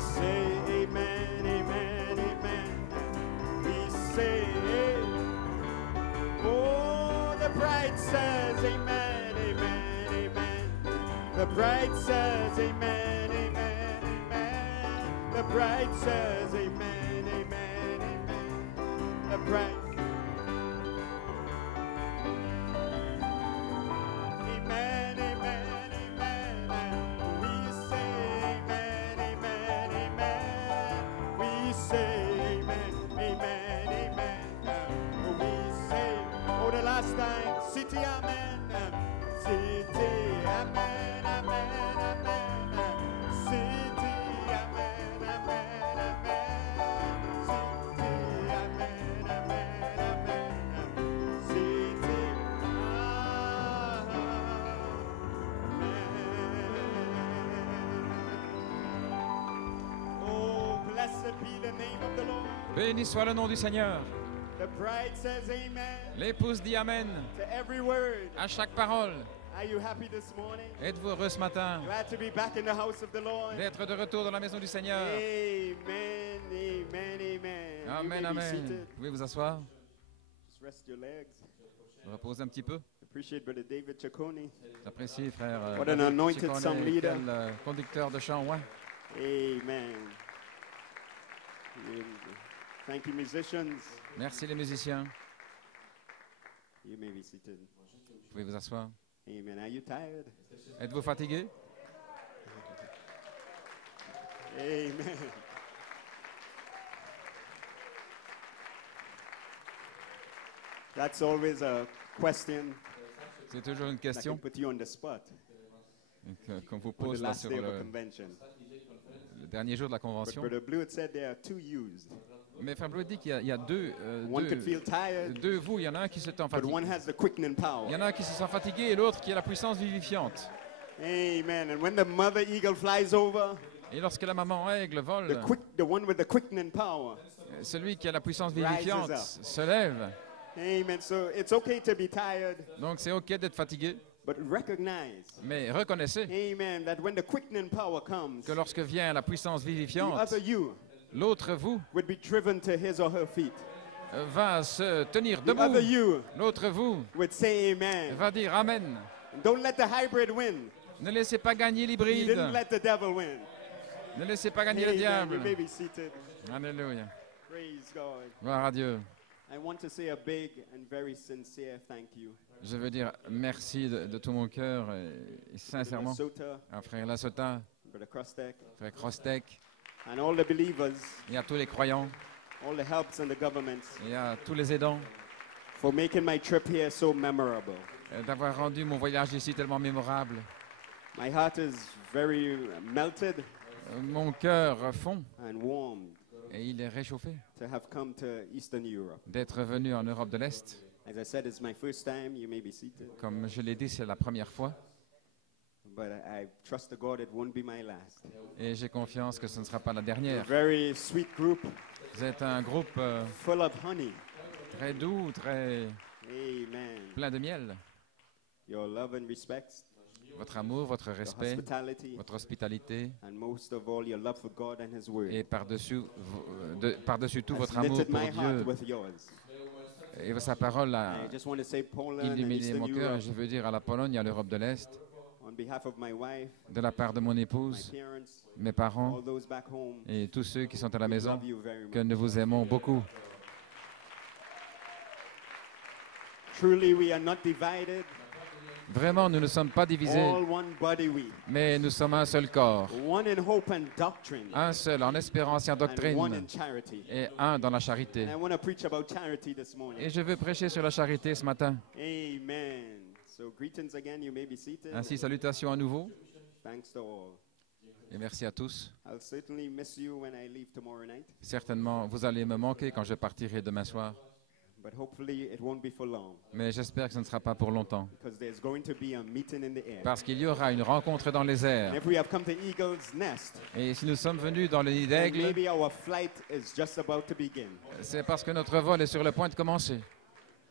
say amen, amen, amen. We say, oh, the bride says amen, amen, amen. The bride says amen, amen, amen. The bride says amen, amen, amen. The bride. Amen, amen, amen. We say amen, amen, amen. We say amen, amen, amen. We say, oh, the last time, city, amen. City, amen, amen, amen. City, amen, amen, amen. City, amen, amen, amen. City, oh, blessed be the name of the Lord. Béni soit le nom du Seigneur. The bride says amen L'épouse dit Amen to every word. à chaque parole. Are you happy this morning? Êtes-vous heureux ce matin Glad to be back in the house of the Lord. d'être de retour dans la maison du Seigneur? Amen, amen, amen. You Amen, may be amen. seated. Vous pouvez vous asseoir, Just rest your legs. reposer un petit peu. Appreciate Brother David Ciccone. J'apprécie, frère. What an anointed Ciccone, song leader. quel conducteur de chant, ouais. Amen. Thank you, musicians. Merci les musiciens. You may be seated. Vous pouvez vous asseoir. Amen. Are you tired? Êtes-vous fatigué? Amen. That's always a question C'est toujours une that can question put you on the spot qu'on vous on the pose là last sur day of a le convention. dernier jour de la But convention. Brother Blewett said there are two yous. Mais frère Bleu dit qu'il y a One could feel tired, deux vous. Il y en a un qui se sent but one fatigué. has the quickening Il y power. en a un qui se sent fatigué et l'autre qui a la puissance vivifiante. Amen. And when the mother eagle flies over, Et lorsque la maman aigle vole, the one with the quickening power. celui qui a la puissance vivifiante Rises se lève. Amen. So it's okay to be tired, Donc c'est OK d'être fatigué, but recognize, mais reconnaissez amen, that when the quickening power comes, que lorsque vient la puissance the vivifiante, other you l'autre vous would be driven to his or her feet. va se tenir The other debout. you L'autre vous would say amen. va dire Amen. Don't let the hybrid win. Ne laissez pas gagner You l'hybride. didn't let the devil win. Ne laissez pas gagner le Amen. You diable. may be seated. Alléluia. Praise God. Gloire à Dieu. I want to say a big and very sincere thank you. Je veux dire merci de tout mon cœur et sincèrement Minnesota, à frère Lassota, Brother Krostek, frère Krostek and all the believers, et à tous les croyants all the helps and the governments et à tous les aidants for making my trip here so memorable. d'avoir rendu mon voyage ici tellement mémorable. My heart is very melted Mon cœur fond and warmed et il est réchauffé to have come to Eastern Europe. d'être venu en Europe de l'Est. As I said, it's my first time. You may be seated. Comme je l'ai dit, c'est la première fois But I trust to God it won't be my last. et j'ai confiance que ce ne sera pas la A dernière. very sweet group, Vous êtes un groupe full of honey. très doux, très Amen. plein de miel. Your love and respect, Votre amour, votre your respect, hospitality, votre hospitalité and most of all, your love for God and His Word et par-dessus tout has votre amour knitted pour my heart Dieu with yours. et sa parole a I just want to say Poland and illuminé Eastern mon cœur. Et Europe, je veux dire à la Pologne et à l'Europe de l'Est, on behalf of my wife, de la part de mon my épouse, parents, mes parents all those back home, et tous ceux qui sont à la we maison, love you very que much. nous vous aimons beaucoup. Truly, we are not divided. Vraiment, nous ne sommes pas divisés, All one body we. mais nous sommes un seul corps, One in hope and doctrine, un seul en espérance et en and one doctrine, in charity. et un dans la charité. And I want to preach about charity this morning. Et je veux prêcher sur la charité ce matin. Amen. So greetings again. You may be seated. Ainsi, salutations à nouveau Thanks to all. et merci à tous. I'll certainly miss you when I leave tomorrow night, Certainement, vous allez me manquer quand je partirai demain soir, but hopefully it won't be for long mais j'espère que ce ne sera pas pour longtemps, because there's going to be a meeting in the air. parce qu'il y aura une rencontre dans les And airs. if we have come to Eagle's Nest, Et si nous sommes venus dans le nid then d'aigle, maybe our flight is just about to begin. c'est parce que notre vol est sur le point de commencer.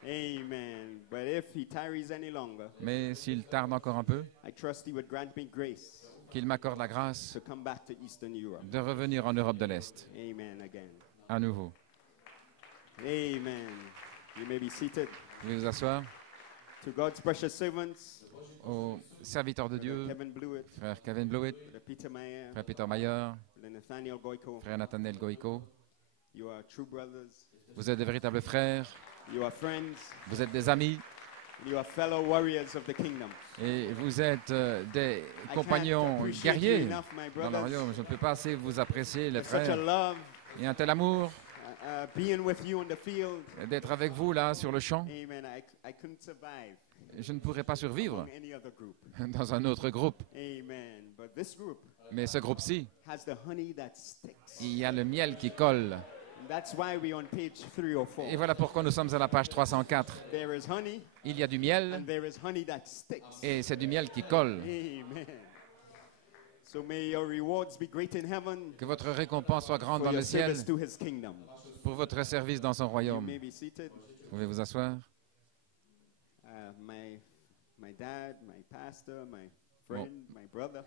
Amen. But if he tarries any longer, Mais s'il tarde encore un peu, I trust he would grant me grace qu'il m'accorde la grâce to come back to Eastern Europe. de revenir en Europe de l'Est, Amen again. à nouveau. Amen. You may be seated. Vous pouvez vous asseoir. To God's precious servants, Aux serviteurs de Dieu, Kevin Blewett, frère Kevin Blewett, Peter Meyer, frère Peter Mayer, Nathaniel Goiko, frère Nathaniel Goïko. you are true brothers. Vous êtes de véritables frères, You are friends. vous êtes des amis You are fellow warriors of the kingdom. et vous êtes des I can't compagnons appreciate guerriers you enough, my dans le brothers. royaume. Je ne peux pas assez vous apprécier, les There's such a frères, love et un tel amour being with you on the field. d'être avec vous là sur le champ. Amen. I couldn't survive Je ne pourrais pas survivre among any other group. dans un autre groupe. Amen. But this group Mais ce groupe-ci, has the honey that sticks. il y a le miel qui colle. And that's why we're on page 304. Et voilà pourquoi nous sommes à la page 304. There is honey Il y a du miel and there is honey that sticks. et c'est du miel qui colle. Amen. So may your rewards be great in heaven Que votre récompense soit grande for dans your le ciel service to his kingdom. pour votre service dans son You royaume. may be seated. Vous pouvez vous asseoir. My dad, my pastor, my friend, my brother,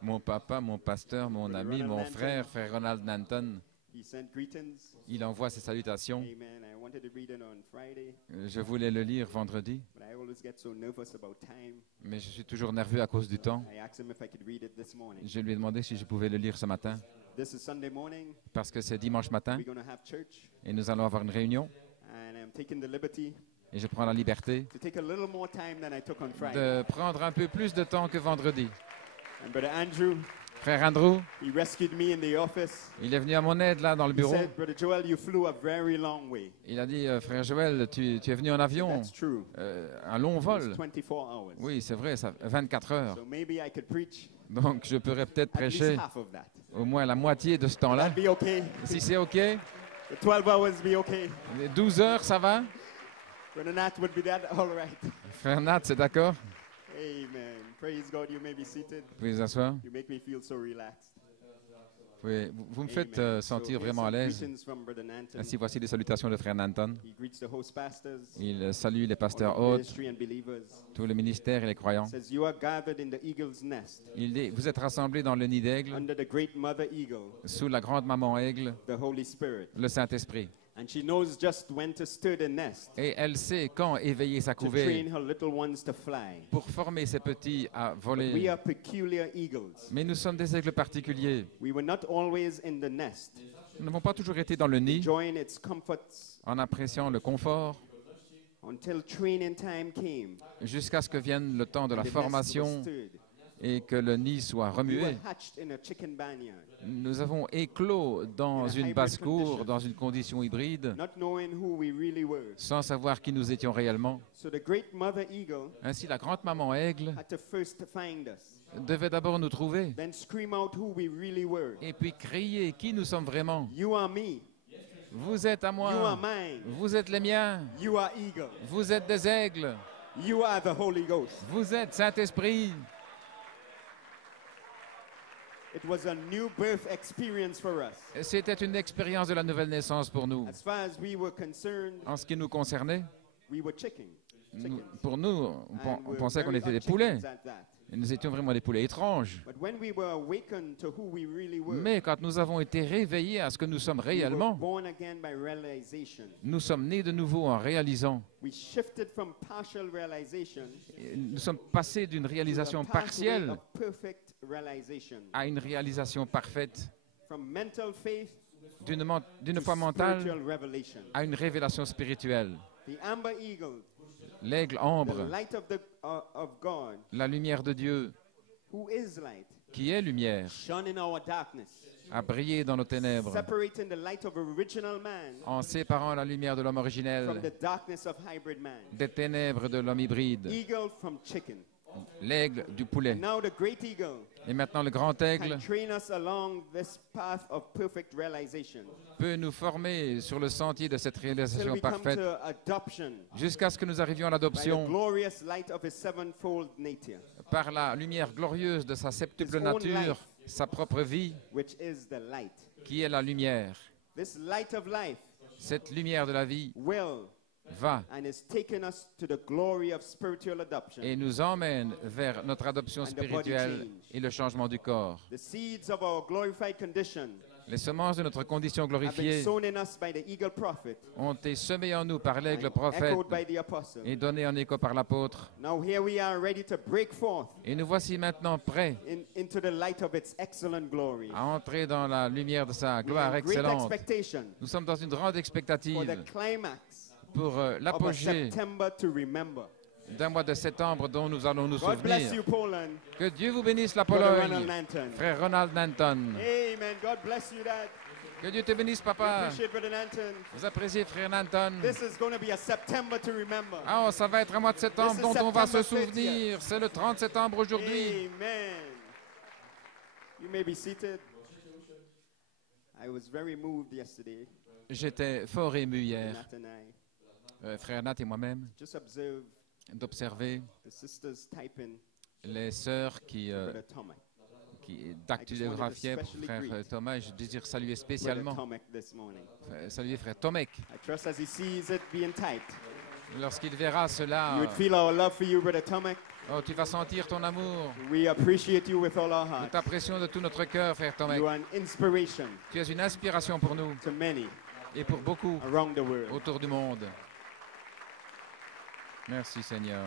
Mon papa, mon pasteur, mon ami, mon frère, frère Ronald Nanton, he sent greetings. il envoie ses salutations. Amen. I wanted to read it on Friday, Je voulais le lire vendredi, but I always get so nervous about time. mais je suis toujours nerveux à cause du temps. I asked him if I could read it this morning. Je lui ai demandé si je pouvais le lire ce matin, This is Sunday morning. parce que c'est dimanche matin We're going to have church, et nous allons avoir une réunion. and I'm taking the liberty Et je prends la liberté to take a little more time than I took on Friday. de prendre un peu plus de temps que vendredi. And Brother Andrew, Frère Andrew, he rescued me in the office. il est venu à mon aide là dans le He bureau. said, Brother Joel, you flew a very long way. Il a dit, frère Joël, tu es venu en avion, That's true. un long It's vol. 24 hours. Oui, c'est vrai, ça 24 heures. So maybe I could preach Donc je pourrais peut-être at least prêcher half of that. au moins la moitié de ce temps-là. That'd be okay. Si c'est OK, The 12 hours be okay. les 12 heures, ça va? Brother Nat would be that all right. Frère Nat, c'est d'accord? Amen. Praise God. You may be seated. Vous pouvez vous asseoir? You make me feel so relaxed. Vous me faites Amen. sentir So here's vraiment à some l'aise. greetings from Brother Nanton. Ainsi, voici les salutations de frère Nanton. He greets the host pastors, Il salue les all pasteurs of hôtes, ministry and believers. tous les ministères et les croyants. Says you are gathered in the eagle's nest Il dit, vous êtes rassemblés dans le nid d'aigle, under the great mother eagle, sous la grande maman aigle, the Holy Spirit. le Saint-Esprit. And she knows just when to stir the nest Et elle sait quand éveiller sa to train couvée her little ones to fly. pour former ses petits à We voler. are peculiar eagles. Mais nous sommes des aigles particuliers. We were not always in the nest, Nous n'avons pas toujours été dans le nid enjoying its comforts en appréciant le confort until training time came. jusqu'à ce que vienne le temps de la The nest was formation stirred. et que le nid soit We remué. were hatched in a chicken barnyard, Nous avons éclos dans In a une hybrid basse-cour, condition. dans une condition hybride, not knowing who we really were. sans savoir qui nous étions réellement. So the great mother eagle Ainsi, la grande maman aigle had to first find us, devait d'abord nous trouver then scream out who we really were. et puis crier qui nous sommes vraiment. You are me. Vous êtes à You are moi, mine. vous êtes les miens, You are eagle. vous êtes des aigles, You are the Holy Ghost. vous êtes Saint-Esprit. It was a new birth experience for us. C'était une expérience de la nouvelle naissance pour nous. As far as we were concerned, En ce qui nous concernait, we were chickens. pour nous, And on we're pensait qu'on very était des odd poulets. chickens at that. Et nous étions vraiment des poulets étranges. But when we were awakened to who we really were, Mais quand nous avons été réveillés à ce que nous sommes we were réellement, born again by realization. nous sommes nés de nouveau en réalisant. We shifted from partial realization Et nous sommes passés d'une to a réalisation pathway partielle of perfect realization. à une réalisation parfaite, From mental faith d'une to foi mentale spiritual revelation. à une révélation spirituelle. The amber eagle, L'aigle the ambre, light of God, la lumière de Dieu, who is light, qui est lumière, shone in our darkness, a brillé dans nos ténèbres, separating the light of original man en séparant la lumière de l'homme from originel the darkness of hybrid man. des ténèbres de l'homme hybride, Eagle from chicken. l'aigle du poulet. And now the great eagle Et maintenant, le grand can aigle train us along this path of perfect realization peut nous former sur le sentier de cette till réalisation we come parfaite to adoption jusqu'à ce que nous arrivions à by the l'adoption glorious light of his sevenfold nature, par la lumière glorieuse de sa septuple His own nature, life. sa propre vie, which is the light. qui est la lumière. This light of life Cette lumière de la vie will va and is taking us to the glory of spiritual adoption. et nous emmène vers notre adoption And the body spirituelle change. et le changement du corps. The seeds of our glorified condition Les semences de notre condition have been glorifiée sown in us by the eagle prophet ont été semées en nous par l'aigle and prophète echoed by the apostle. et données en écho par l'apôtre. Now here we are ready to break forth Et nous voici maintenant prêts into the light of its excellent glory. à entrer dans la lumière de sa We gloire have great excellente. expectation Nous sommes dans une grande for expectative the climax pour of a l'apogée September to remember. d'un mois de septembre dont nous allons nous God bless souvenir. you, Poland. Que Dieu vous bénisse la Brother Ronald Pologne, Nanton. frère Ronald Nanton. Amen. God bless you, Dad. Que Dieu te bénisse, We papa. appreciate Brother Nanton. Vous appréciez, frère Nanton. This is going to be a September to remember. Ah, ça va être un mois de septembre This is dont on va se September 50th. souvenir. C'est le 30 septembre aujourd'hui. Amen. You may be seated. I was very moved yesterday. J'étais fort ému hier, Nat and I frère Nat et moi-même, just observed d'observer the sisters typing les sœurs qui Brother Tomek. dactylographiaient pour frère Thomas. Je désire saluer Brother spécialement, Tomek this morning. saluer frère Tomek. I trust as he sees it being typed, Lorsqu'il verra cela, you would feel our love for you, Brother Tomek. oh, tu vas sentir ton amour. We appreciate you with all our Nous hearts. t'apprécions de tout notre cœur, frère Tomek. You are an inspiration Tu es une inspiration pour nous to many et pour beaucoup around the world. autour du monde. Merci, Seigneur.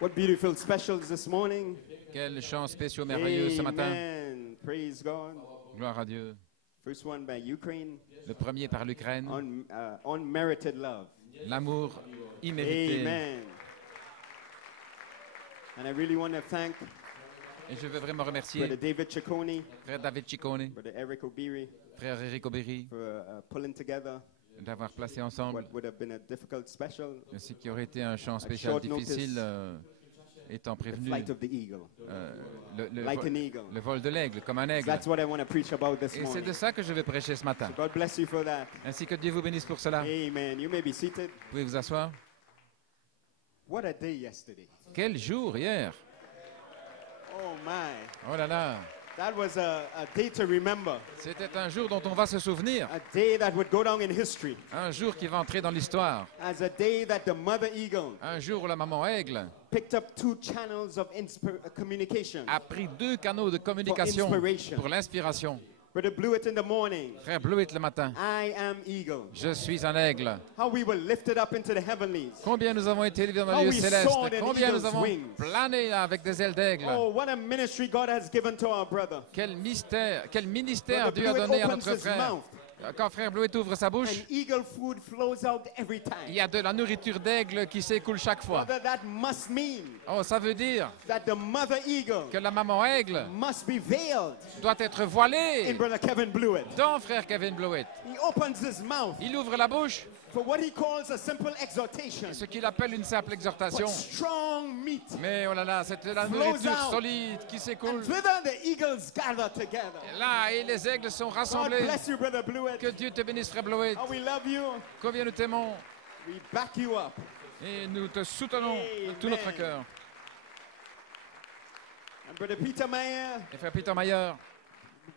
What beautiful specials this morning. Quels chants spéciaux merveilleux ce matin. Amen. Praise God. Gloire à Dieu. First one by Ukraine. Le premier par l'Ukraine. Unmerited love. L'amour immérité. Amen. And I really want to thank Et je veux vraiment Brother remercier David Ciccone, frère David Ciccone, Brother Eric Obiri frère Eric Aubéry, for pulling together d'avoir placé ensemble what would have been a difficult special, ce qui aurait été un chant spécial short notice, difficile, étant the prévenu flight of the eagle, le like an eagle. le vol de l'aigle, comme un aigle. That's what I want to preach about this Et c'est morning. de ça que je vais prêcher ce matin. So God bless you for that. Ainsi que Dieu vous bénisse pour cela. Vous Amen. You may be seated. pouvez vous asseoir. What a day yesterday. Quel jour hier! Oh my. Oh là là! That was a day to remember. C'était un jour dont on va se souvenir. A day that would go down in history Un jour qui va entrer dans l'histoire. as a day that the mother eagle Un jour où la maman aigle picked up 2 channels of communication. a pris 2 canaux de communication inspiration. pour l'inspiration. Brother Blewett in the morning. Frère Blewett le matin. I am eagle. Je suis un aigle. How we were lifted up into the heavenlies. Combien nous avons été élevés dans How les lieux we célestes. soared in Combien nous eagle's avons wings. plané avec des ailes d'aigle. Oh, what a ministry God has given to our brother. Quel mystère, quel ministère Brother Dieu a Blewett donné à opens notre his frère. mouth. Quand frère Blewett ouvre sa bouche, And eagle food flows out every il time. y a de la nourriture d'aigle qui s'écoule chaque fois. Brother, that must mean Oh, ça veut dire that the mother eagle que la maman aigle must be veiled doit être in voilée Brother Kevin Blewett. dans frère Kevin Blewett. He opens his mouth Il ouvre la bouche, for what he calls a simple exhortation. ce qu'il appelle une simple exhortation. But strong meat. Mais oh là là, c'est de la Flows nourriture out. solide qui s'écoule. And thither the eagles gather together. Là, et les aigles sont God rassemblés. bless you, Brother Blewett. Que Dieu te bénisse, frère Blewett. How we love you. Combien nous t'aimons We back you up. et nous te soutenons de tout notre Amen. cœur. And Brother Peter Meyer, Et frère Peter Mayer,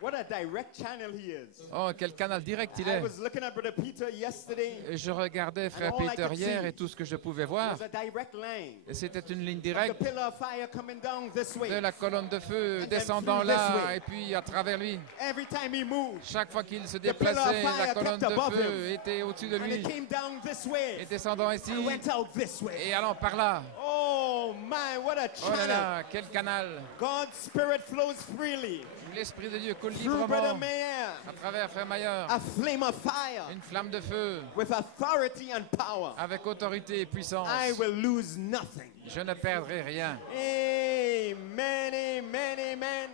what a direct channel he is. oh, quel canal direct il I est. was looking at Brother Peter yesterday. Et je regardais frère all I Peter could hier see et tout ce que je pouvais It voir. was a direct line. Et c'était une ligne The directe pillar of fire coming down this way. de la colonne de feu And then descendant through this là way. et puis à travers lui. Every time he moved, Chaque fois qu'il se pillar of déplaçait, fire la colonne kept above de feu était au-dessus de and lui it came down this et way descendant ici and went out this way. et allant par là. Oh my, what a Oh là channel. là, quel canal! God's spirit flows freely L'Esprit de Dieu coule through Brother librement Meyer. à travers frère Mayer. A flame of fire Une flamme de feu with authority and power. avec autorité et puissance. I will lose nothing. Je ne perdrai rien. Amen, amen, amen.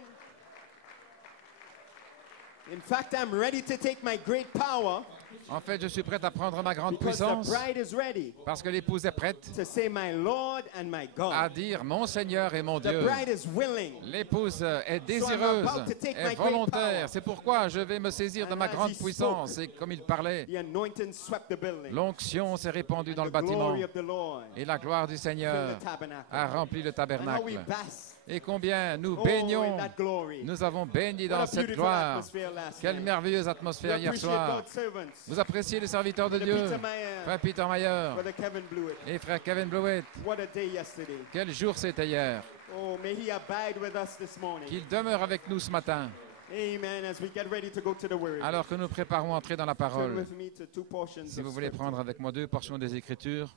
In fact, I'm ready to take my great power En fait, je suis prêt à prendre ma grande because the puissance bride is ready parce que l'épouse est prête to say, my Lord and my à God. dire mon Seigneur et mon The Dieu. bride is willing. L'épouse est désireuse, est volontaire. C'est pourquoi je vais me saisir de ma grande puissance. Et comme il parlait, The anointing swept the building. l'onction s'est répandue dans le The bâtiment glory of the Lord et la gloire du filled Seigneur the tabernacle. a rempli le And how we tabernacle. bask Et combien nous in baignons, that glory. nous avons baigné What dans a cette beautiful gloire. atmosphere last Quelle night. merveilleuse We atmosphère hier appreciate soir. God's servants. Vous appréciez les serviteurs de Brother Dieu, Peter Mayer, frère Peter Mayer Brother Kevin Blewett. et frère Kevin Blewett. What a day yesterday. Quel jour c'était hier. Oh, may he abide with us this morning. Qu'il demeure avec nous ce matin, Amen. As we get ready to go to the word. alors que nous préparons à entrer dans la Turn parole. with me to two portions Si of vous voulez scripture. prendre avec moi 2 portions des Écritures,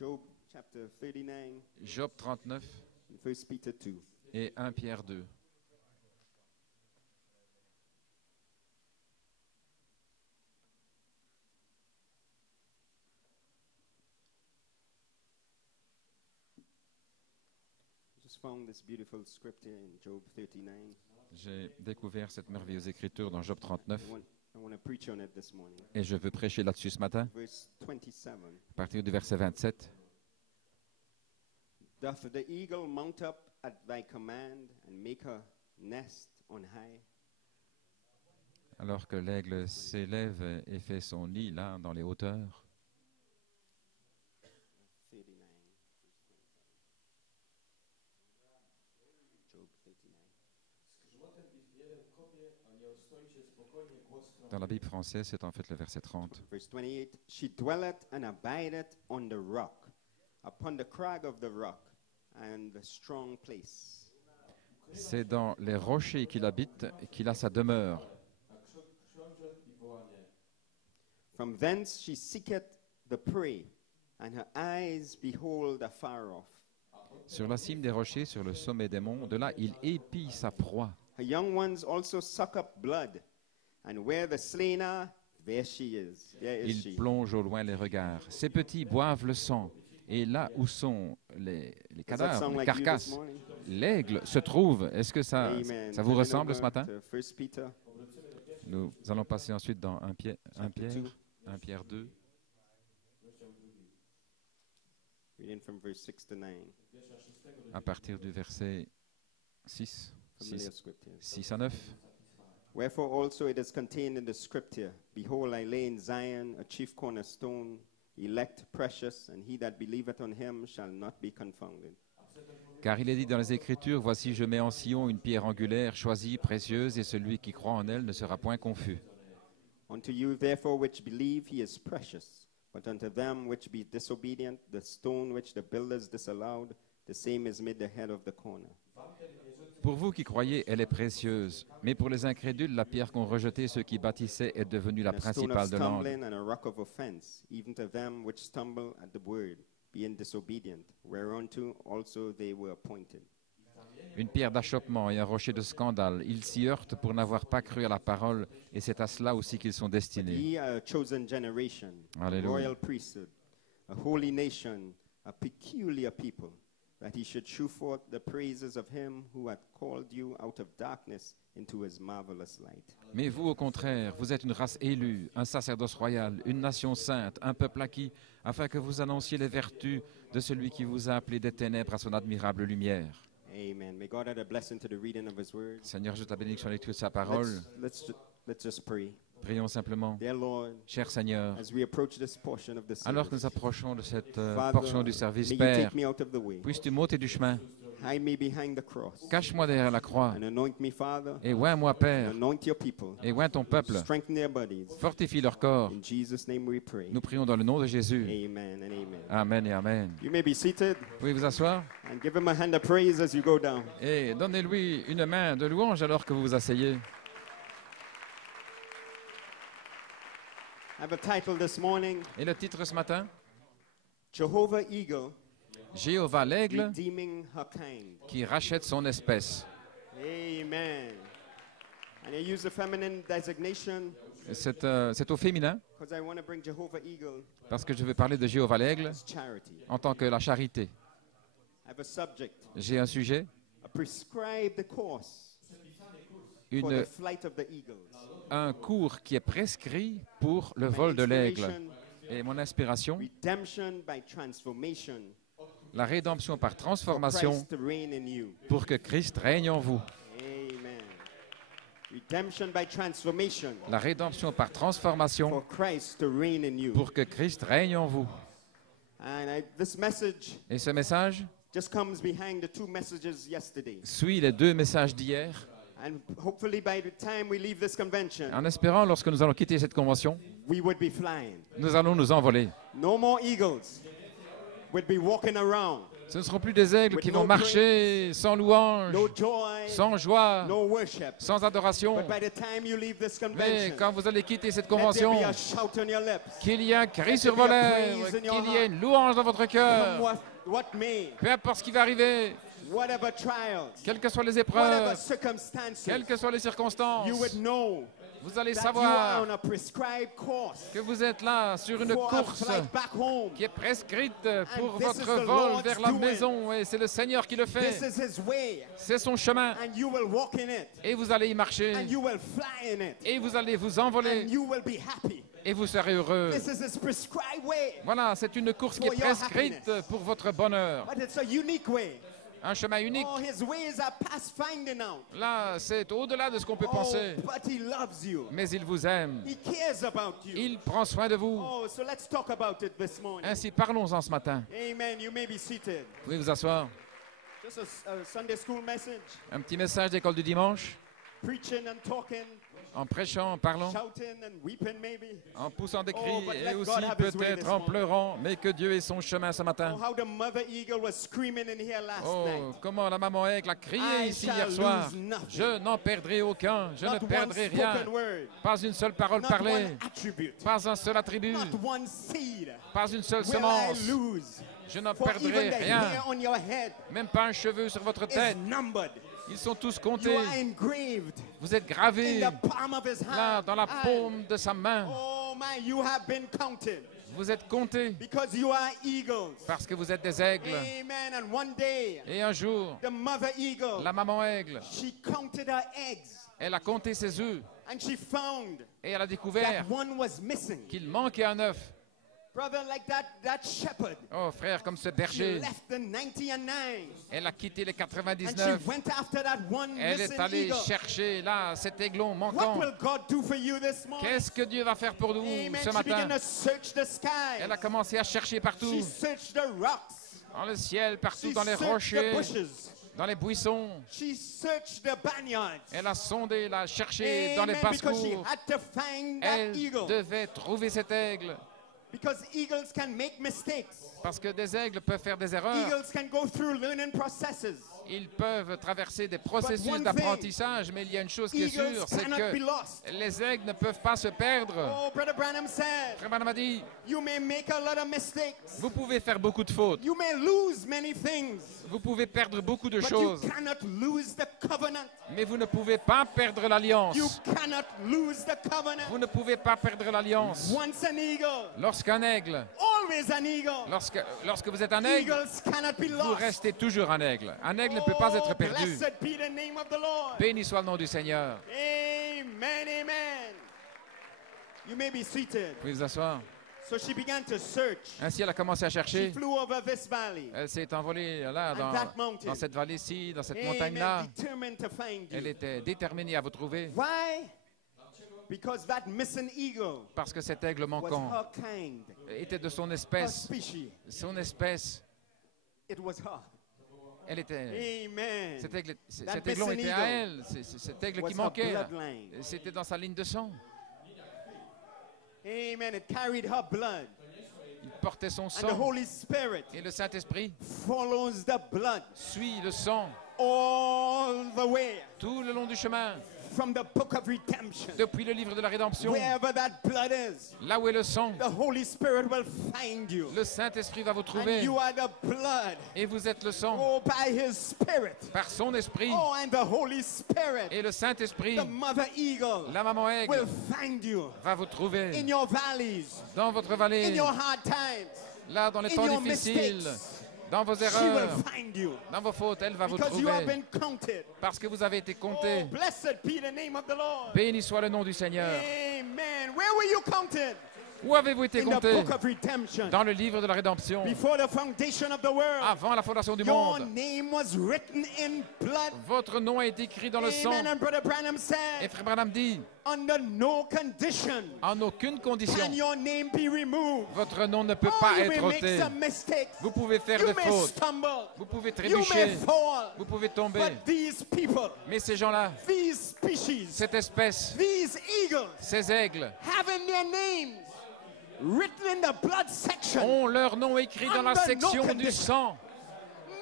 Job chapter 39 Job 39 and 1 Peter 2. et 1 Pierre 2. Just found this beautiful scripture in Job 39. J'ai découvert cette merveilleuse écriture dans Job 39 I want to preach on it this morning. et je veux prêcher là-dessus ce matin, Verse 27. à partir du verset 27. Doth the eagle mount up at thy command and make a nest on high? Alors que l'aigle s'élève et fait son nid là, dans les hauteurs. 39. Job 39. Dans la Bible française, c'est en fait le verset 30. Verse 28. She dwelleth and abideth on the rock, upon the crag of the rock, and the strong place. C'est dans les rochers qu'il habite qu'il a sa demeure. From thence she seeketh the prey, and her eyes behold afar off. Sur la cime des rochers, sur le sommet des monts, de là il épie sa proie. Her young ones also suck up blood, and where the slain are, there she is. There is Il she. plonge au loin les regards. Ses petits boivent le sang. Et là où sont les Does that cadavres, sound les like you this carcasses, morning? l'aigle se trouve. Est-ce que Amen. ça vous Turn it ressemble over ce matin? to 1 Peter. Nous allons passer ensuite dans 1 Pierre, 1 Chapter 2. 2. Reading from verse 6 to 9. À partir du verset 6, Familiar scriptures. 6 à 9. Wherefore also it is contained in the scripture, Behold, I lay in Zion a chief cornerstone, elect, precious, and he that believeth on him shall not be confounded. Car il est dit dans les Écritures, voici je mets en Sion une pierre angulaire, choisie, précieuse, et celui qui croit en elle ne sera point confus. Unto you therefore which believe he is precious, but unto them which be disobedient, the stone which the builders disallowed, the same is made the head of the corner. Pour vous qui croyez, elle est précieuse, mais pour les incrédules, la pierre qu'ont rejetée ceux qui bâtissaient est devenue la And a stone of principale de l'angle. stumbling and a rock of offense, even to them which stumble at the word, being disobedient, whereunto also they were appointed. Une pierre d'achoppement et un rocher de scandale. Ils s'y heurtent pour n'avoir pas cru à la parole, et c'est à cela aussi qu'ils sont destinés. Ye are a chosen generation, a Alléluia. royal priesthood, a holy nation, a peculiar people, that he should shew forth the praises of him who hath called you out of darkness into his marvelous light. Mais vous, au contraire, vous êtes une race élue, un sacerdoce royal, une nation sainte, un peuple acquis, afin que vous annonciez les vertus de celui qui vous a appelé des ténèbres à son admirable lumière. Amen. May God add a blessing to the reading of his word. Seigneur, je ta bénédiction à la lecture de sa parole. Let's just pray. Prions simplement. Dear Lord, Cher Seigneur, as we approach this portion of the alors que service, nous approchons de cette Father, portion du service, may you Père, take me out of the way. puisses-tu m'ôter du chemin, Hide me behind the cross. cache-moi derrière la croix, And anoint me, Father. et oins-moi, Père, And anoint your people. et oins ton peuple, Strengthen their bodies. fortifie leur corps. In Jesus' name we pray. Nous prions dans le nom de Jésus. Amen and amen. Amen et Amen. You may be seated Vous pouvez vous asseoir and give him a hand of praise as you go down. et donnez-lui une main de louange alors que vous vous asseyez. I have a title this morning, Et le titre ce matin, Jehovah Eagle, Jéhovah l'aigle Redeeming Her Kind. qui rachète son espèce. Amen. And I use the feminine designation C'est au féminin because I want to bring Jehovah Eagle parce que je vais parler de Jéhovah l'aigle as charity. en tant que la charité. I have a subject, J'ai un sujet, a prescribed course for the flight of the eagles. un cours qui est prescrit pour le vol de l'aigle. Et mon inspiration, Redemption by transformation la rédemption par for transformation Christ to reign in you. pour que Christ règne en vous. Amen. Redemption by transformation La rédemption par transformation for Christ to reign in you. pour que Christ règne en vous. And this message Et ce message just comes behind the 2 messages yesterday. suit les 2 messages d'hier, And hopefully by the time we leave this convention, en espérant, lorsque nous allons quitter cette convention, we would be flying. nous allons nous envoler. No more eagles would be walking around. Ce ne seront plus des aigles qui vont marcher sans louange, No joy, sans joie, no worship. sans adoration. But by the time you leave this Mais convention, quand vous allez quitter cette let there convention, be a shout on your lips. qu'il y ait un cri sur there vos be a lèvres, praise in your qu'il y ait heart. une louange dans votre Come cœur, what may, peu importe ce qui va arriver, whatever trials, quelles que soient les whatever épreuves, circumstances, quelles que soient les circonstances, you would know vous allez that you are savoir on a prescribed course que vous êtes là sur une for a course flight back home. qui est prescrite pour this is votre the vol Lord's vers la doing. maison. Et c'est le Seigneur qui le This fait. is His way, C'est son chemin. and you will walk in it, Et vous allez y marcher. and you will fly in it, Et vous allez vous and envoler. you will be happy. Et vous serez heureux. This is His prescribed way, Voilà, c'est une course qui est For your prescrite happiness. pour votre bonheur. but it's a unique way. Un chemin unique. Oh, His ways are past finding out. Là, c'est au-delà de ce qu'on peut penser. Oh, but He loves you. Mais il vous aime. He cares about you. Il prend soin de vous. Oh, so let's talk about it this morning. Ainsi, parlons-en ce matin. Amen. You may be seated. Vous pouvez vous asseoir. Just a Sunday school message. Un petit message d'école du dimanche. Preaching and talking, En prêchant, en parlant, shouting and weeping maybe. en poussant des Oh, cris but et let aussi God have his way peut-être this en morning. pleurant. Mais que Dieu ait son chemin ce Oh, matin. how the mother eagle was screaming in here last Oh, night. comment la maman aigle a crié I ici shall hier soir. lose nothing. Je n'en perdrai aucun. Je ne Not one perdrai rien. spoken word. Pas une seule parole Not parlée. one attribute. Pas un seul attribut. Not one seed. Pas une seule Will I semence. lose? Je n'en For even perdrai the rien. hair on your head Même pas un cheveu sur votre is tête. numbered. Ils sont tous You comptés. are engraved Vous êtes in gravés the palm of His là hand. dans la And, paume de sa main. oh my, you have been counted Vous êtes comptés because you are eagles. parce que vous êtes des aigles. Amen. And one day, Et un jour, the mother eagle, la maman aigle, she counted her eggs elle a compté ses œufs and she found et elle a découvert that one was missing. qu'il manquait un œuf. Brother, like that shepherd, Oh frère, comme ce she berger, left the 99 elle a quitté les and she 99. went after that one Elle missing est allée eagle. chercher là cet aiglon What manquant. will God do for you this morning? Qu'est-ce que Dieu va faire pour nous Amen. ce She began matin? to search the sky. Elle a commencé à chercher She partout, searched the rocks. dans le ciel, partout She dans les searched the rochers, bushes. dans les buissons. She searched the barnyards. Elle a sondé, elle a cherché dans les Amen. Because she basses-cours. had to find that Elle eagle. devait trouver cet aigle. Because eagles can make mistakes. Parce que des aigles peuvent faire des erreurs. Eagles can go through learning processes. Ils peuvent traverser des processus one d'apprentissage, mais il y a une chose qui est Eagles sûre, c'est cannot be que lost. les aigles ne peuvent pas se perdre. Oh, Brother Branham said, Frère Branham a dit, you may make a lot of mistakes. vous pouvez faire beaucoup de fautes, You may lose many things. vous pouvez perdre beaucoup de But choses, you cannot lose the covenant. mais vous ne pouvez pas perdre l'alliance. You cannot lose the covenant. Vous ne pouvez pas perdre l'alliance. Once an eagle, Lorsqu'un aigle, always an eagle. lorsque vous êtes un aigle, Eagles cannot be vous lost. restez toujours un aigle. Un aigle ne peut pas être Oh, perdu. blessed be the name of the Lord. Béni soit le nom du Seigneur. Amen, amen. You may be seated. Vous pouvez vous asseoir. So she began to search. Ainsi, elle a commencé à She chercher. flew over this valley. Elle s'est envolée là, And that mountain. dans cette vallée-ci, dans cette Amen. montagne-là. Determined to find Elle you. était déterminée à vous trouver Why? Because that missing eagle parce que cet aigle was manquant her kind, était de son her espèce. species. Son espèce, It was her. elle était... Amen. Cet That aiglon missing était eagle à elle. C'est cet aigle was qui her manquait. là. bloodline. C'était dans sa ligne de sang. Amen. It carried her blood. Il portait son And the sang. Holy Spirit Et le Saint-Esprit follows the blood suit le sang all the way tout le long du chemin, from the book of redemption. depuis le livre de la rédemption. Wherever that blood is, Là où est le sang, the Holy Spirit will find you. le Saint-Esprit va vous And trouver. you are the blood. Et vous êtes le sang Oh, by His Spirit. par son esprit. Oh, and the Holy Spirit, Et le Saint-Esprit, the mother eagle, la maman aigle, will find you va vous trouver in your valleys, dans votre in vallée, your hard times, là dans les in temps your difficiles, mistakes. Dans vos she will erreurs, find you. dans vos fautes, elle va vous Because you have trouver. been counted. Parce que vous avez été Oh, comptés. blessed be the name of the Lord. Béni soit le nom du Seigneur. Amen. Where were you counted? Où avez-vous été In the comptés? book of redemption. Dans le livre de la rédemption. Before the foundation of the world. Avant la fondation du Your monde. name was written in blood. Votre nom a été écrit dans le sang. Amen. And Brother Branham Et said, Frère Branham dit, under no condition en aucune condition, can your name be removed. votre nom ne peut Oh, pas you être may make ôté. some mistakes. Vous pouvez faire You des may fautes. stumble. Vous pouvez You may trébucher. fall. Vous pouvez tomber. But these people, Mais ces gens-là, these species, cette espèce, these eagles, ces aigles, having their names written in the blood section, ont leur nom écrit dans la Under no section du condition. sang.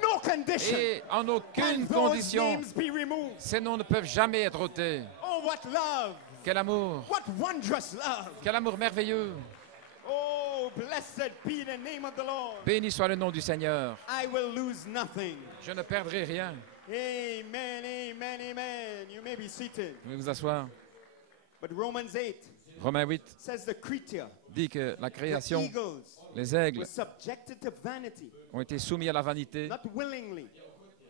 no condition Et en can aucune those condition, names be removed. ces noms ne peuvent jamais être ôtés. Oh, what love! Quel amour! What wondrous love! Quel amour merveilleux! Oh, blessed be the name of the Lord. Béni soit le nom du Seigneur. I will lose nothing. Je ne perdrai rien. Amen, amen, amen. You may be seated. Vous pouvez vous asseoir. But Romans 8 Romains 8 says the creature, dit que la the création, eagles, les aigles, was subjected to vanity, ont été soumis à la vanité, not willingly,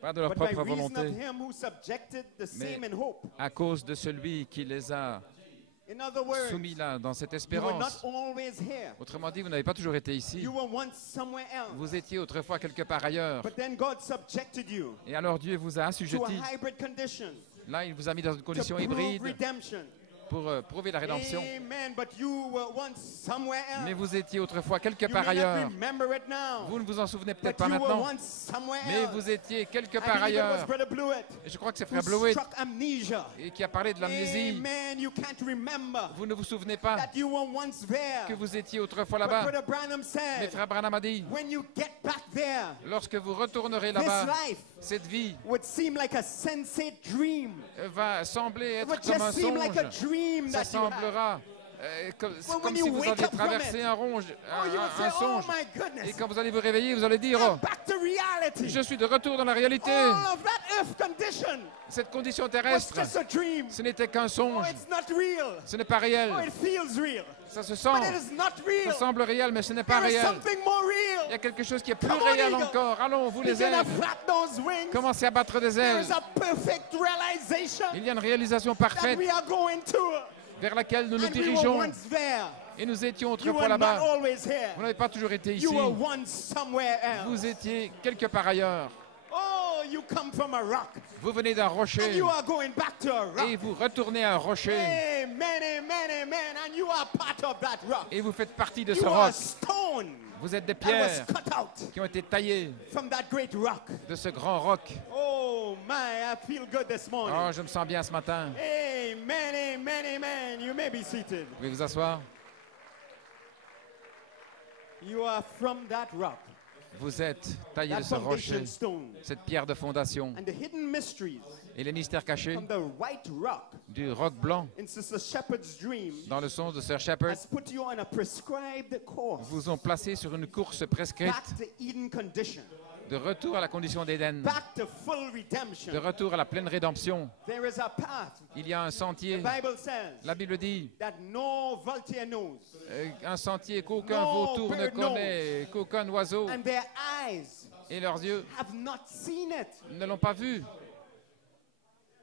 pas de leur but by propre reason of volonté, him who subjected the mais same in hope. à cause de celui qui les a In other words, soumis là, dans cette you were not espérance. always here. Autrement dit, vous n'avez pas toujours été ici. You were once somewhere else. Vous étiez autrefois quelque part ailleurs. But then God subjected you Et alors Dieu vous a to a assujetti. hybrid condition Là, il vous a mis dans une to condition prove hybride redemption. pour prouver la rédemption. Amen. But you were once somewhere Mais else. vous étiez autrefois quelque You part may not ailleurs. remember it now. Vous ne vous en souvenez peut-être But pas you were maintenant. once somewhere Mais else. vous étiez quelque I part believe it was ailleurs. Brother Blewett Et je crois que c'est who Frère Blowett struck amnesia. et qui a parlé de l'amnésie. Amen. You can't remember Vous ne vous souvenez pas that you were once there. que vous étiez autrefois But là-bas. Brother Branham Mais said, Frère Branham a dit, when you get back there, lorsque vous retournerez this là-bas, life cette vie would seem like a sensate dream. va sembler It would être comme un just seem like a songe. dream Ça that you had. semblera comme, When comme you si vous wake aviez up from traversé it, un, ronge, Oh, you would un say, oh songe. my Et goodness, quand vous allez vous réveiller, vous allez dire, I'm oh, back to reality. je suis de retour dans la réalité. All of that earth condition Cette condition was terrestre, just a dream. ce n'était qu'un Oh, songe. it's not real. Ce n'est pas réel. Oh, it feels real. Ça se But it sent. is not Ça real. semble réel, mais ce n'est pas There is réel. something more Il y real. a quelque chose qui est plus Come on, réel eagle. encore. Allons, vous les Begin aigles. to flap those wings. Commencez à battre des There ailes. is a perfect realization Il y a une réalisation that parfaite we are going to. vers laquelle nous nous And we were dirigeons. once there. Et nous étions You autrefois were not là-bas. always here. Vous n'avez pas toujours été ici. You were once somewhere else. Vous étiez quelque part ailleurs. Oh, you come from a rock. Vous venez d'un And rocher you are going back to a rock. et vous retournez à un rocher Amen, amen, amen. And you are part of that rock. et vous faites partie de ce You are a roc. stone Vous êtes des that was pierres cut out qui ont été taillées from that great rock. de ce grand roc. Oh my, I feel good this morning. Oh, je me sens bien ce matin. Amen, amen, amen. You may be seated. Vous pouvez vous asseoir. You are from that rock, Vous êtes taillé that de ce rocher, foundation stone. cette pierre de fondation. And the hidden mysteries Et les mystères cachés from the white rock du roc blanc in Sister Shepherd's dream dans le sens de Sir Shepherd has put you on a prescribed course vous ont placé sur une course prescrite back to Eden condition, de retour à la condition d'Éden, back to full de redemption. retour à la pleine rédemption. There is a path. Il y a un sentier, The Bible says la Bible dit, that no vulture knows, un sentier qu'aucun No vautour ne bird connaît, qu'aucun oiseau and their eyes et leurs yeux have not seen it. ne l'ont pas vu.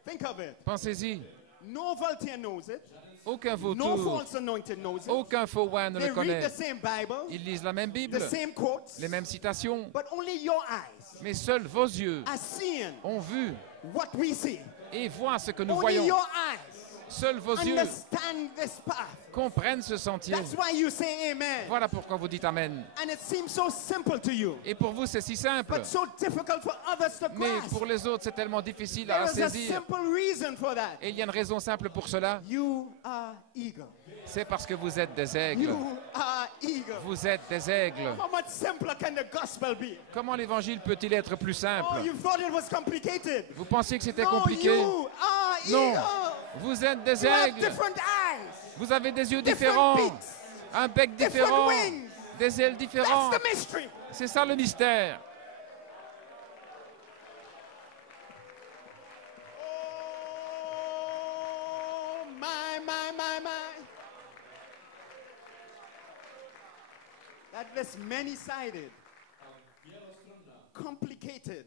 Think of it. Pensez-y, No vulture knows it. aucun No vautour, false anointed knows it. aucun faux oin ne They le read connaît. the same Bible, Ils lisent la même Bible, the same quotes, les mêmes citations, but only your eyes mais seuls vos yeux are seeing ont vu what we see. et voient ce que nous Only voyons. your eyes Seuls vos yeux understand this path. comprennent ce sentier. That's why you say amen. Voilà pourquoi vous dites Amen. And it seems so simple to you, Et pour vous, c'est si simple. but so difficult for others to Mais grasp. pour les autres, c'est tellement difficile There à is a saisir. simple reason for that. Et il y a une raison simple pour cela. You are eager. C'est parce que vous êtes des aigles. You are eager. Vous êtes des aigles. How much simpler can the gospel be? Comment l'évangile peut-il être plus simple? Oh, you thought it was complicated. Vous pensiez que c'était No, compliqué? you are Non. eager. Vous êtes des You have aigles. different eyes, Vous avez des yeux different différents, beaks, un bec different différent, wings. des ailes différentes. That's the mystery. C'est ça le mystère. Oh, my. That this many-sided complicated.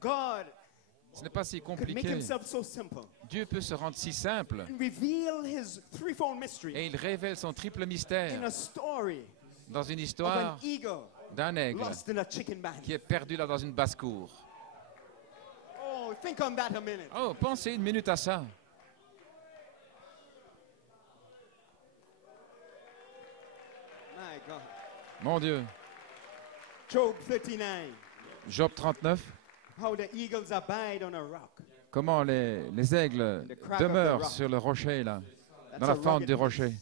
God Ce n'est pas si could make compliqué. himself so simple Dieu peut se rendre si simple and reveal his threefold mystery et il révèle son triple in mystère a story dans une of an histoire eagle d'un aigle lost in a chicken man. qui est perdu là dans une basse-cour. Oh, think on that a minute. Oh, pensez une minute à ça. My God. Mon Dieu. Job 39. Job 39. How the eagles abide on a rock. Comment les aigles demeurent sur le rocher là, dans la fente du rocher.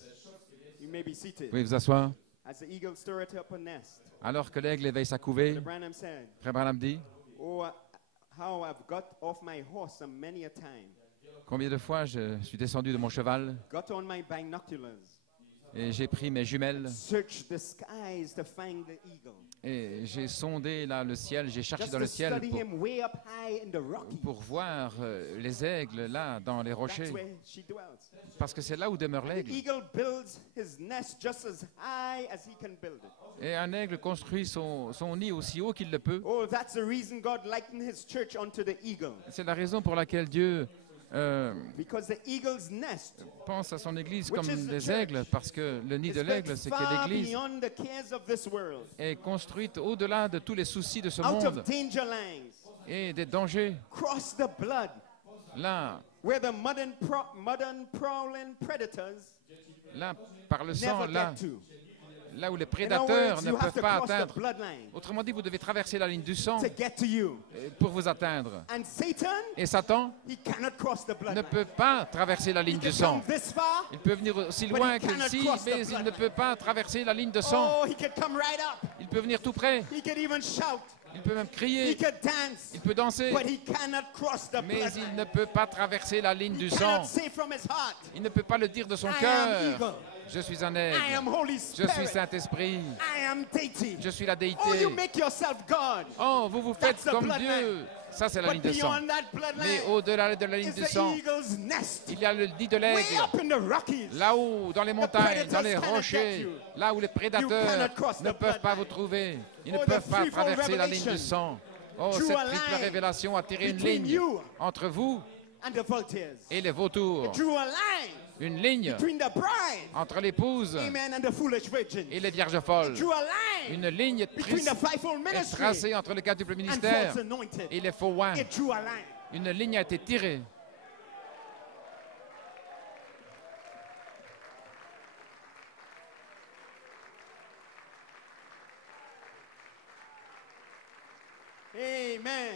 You may be seated. Vous pouvez vous asseoir. As the eagle stirreth up a nest, Alors que l'aigle éveille sa couvée, Brother Branham said, Frère Branham dit, "Oh, how I've got off my horse a many a time, combien de fois je suis descendu de mon cheval got on my binoculars, et j'ai pris mes jumelles searched the skies to find the eagle, et j'ai sondé là le ciel, j'ai cherché just dans to le ciel study him way up high in the Rockies. pour voir les aigles là dans les That's rochers, where she dwells. parce que c'est là où demeure The l'aigle. eagle builds his nest just as high as he can build it. Et un aigle construit son nid aussi haut qu'il le peut. Oh, that's the reason God likened his church unto the eagle, C'est la raison pour laquelle Dieu because the eagle's nest pense à son église Which comme is the des church. aigles, parce que le nid is de l'aigle, built c'est que far l'église beyond the cares of this world, est construite au-delà de tous les soucis de ce out monde of danger lines, et des dangers. cross the blood, Là, where the modern prowling predators par le sang, never get to. là où les In other prédateurs words, ne you have peuvent to pas cross the atteindre. bloodline Autrement dit, vous devez traverser la ligne du sang to get to you. pour vous atteindre. And Satan, Et Satan he cannot cross the ne bloodline. peut pas traverser la He ligne can du sang. come this far. Il peut venir aussi But loin he que cannot ici, cross the mais il ne bloodline. peut pas traverser la ligne de sang. Oh, he can come right up. Il peut venir tout près. He can even shout. Il peut même He crier. can dance. Il peut danser. But he cannot cross the Mais il bloodline. ne peut pas traverser la ligne du He sang. cannot say from his heart, Il ne peut pas le dire de son I am cœur. eagle. Je suis un I aigle. am Holy Je suis Spirit. Saint-Esprit. I am deity. Je suis la Oh, you déité. make yourself God. Oh, vous vous faites That's the comme bloodline. Dieu. Ça, c'est la ligne But de sang. beyond that Mais bloodline au-delà de la ligne is du the sang, eagle's nest. il y a le nid de Way l'aigle. up in the Rockies. Là-haut, dans les montagnes, dans les predators cannot get rochers, you. là où les prédateurs cannot cross ne the peuvent pas bloodline. vous trouver. Ils ne Oh, the peuvent pas threefold traverser la ligne du revelation sang. Oh, drew cette a triple line révélation a tiré une between ligne you entre vous and the vultures. et les vautours. Drew a line Une ligne between the bride, entre l'épouse amen, and the foolish virgin. et les vierges folles. Drew a line Une ligne between the fivefold est ministry tracée entre le quadruple and ministère false anointed. et les faux oins. It drew a line. Une ligne a été tirée. Amen.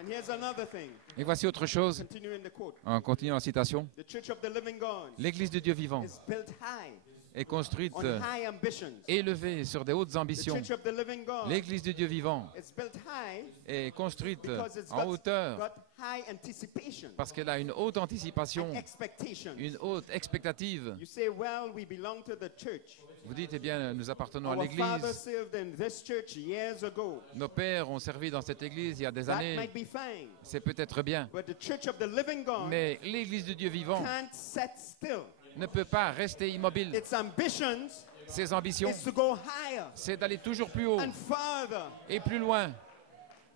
And here's another thing. Et voici autre chose, Continuing the quote. en continuant la citation. The church of the living God L'Église du Dieu vivant is built high est construite, on high ambitions. élevée sur des hautes The ambitions. church of the living God L'Église du Dieu vivant is built high est construite because it's en hauteur got high anticipation parce qu'elle a une haute anticipation, and expectation. une haute expectative. You say, well, we belong to the church. Vous dites, eh bien, nous appartenons à Our father l'Église. served in this church years ago. Nos pères ont servi dans cette Église il y a des That années. might be fine. C'est peut-être bien. But the church of the living God Mais l'Église du Dieu vivant can't sit still. ne peut pas rester immobile. Its ambitions Ses ambitions, is to go higher c'est d'aller toujours plus haut and farther. et plus loin.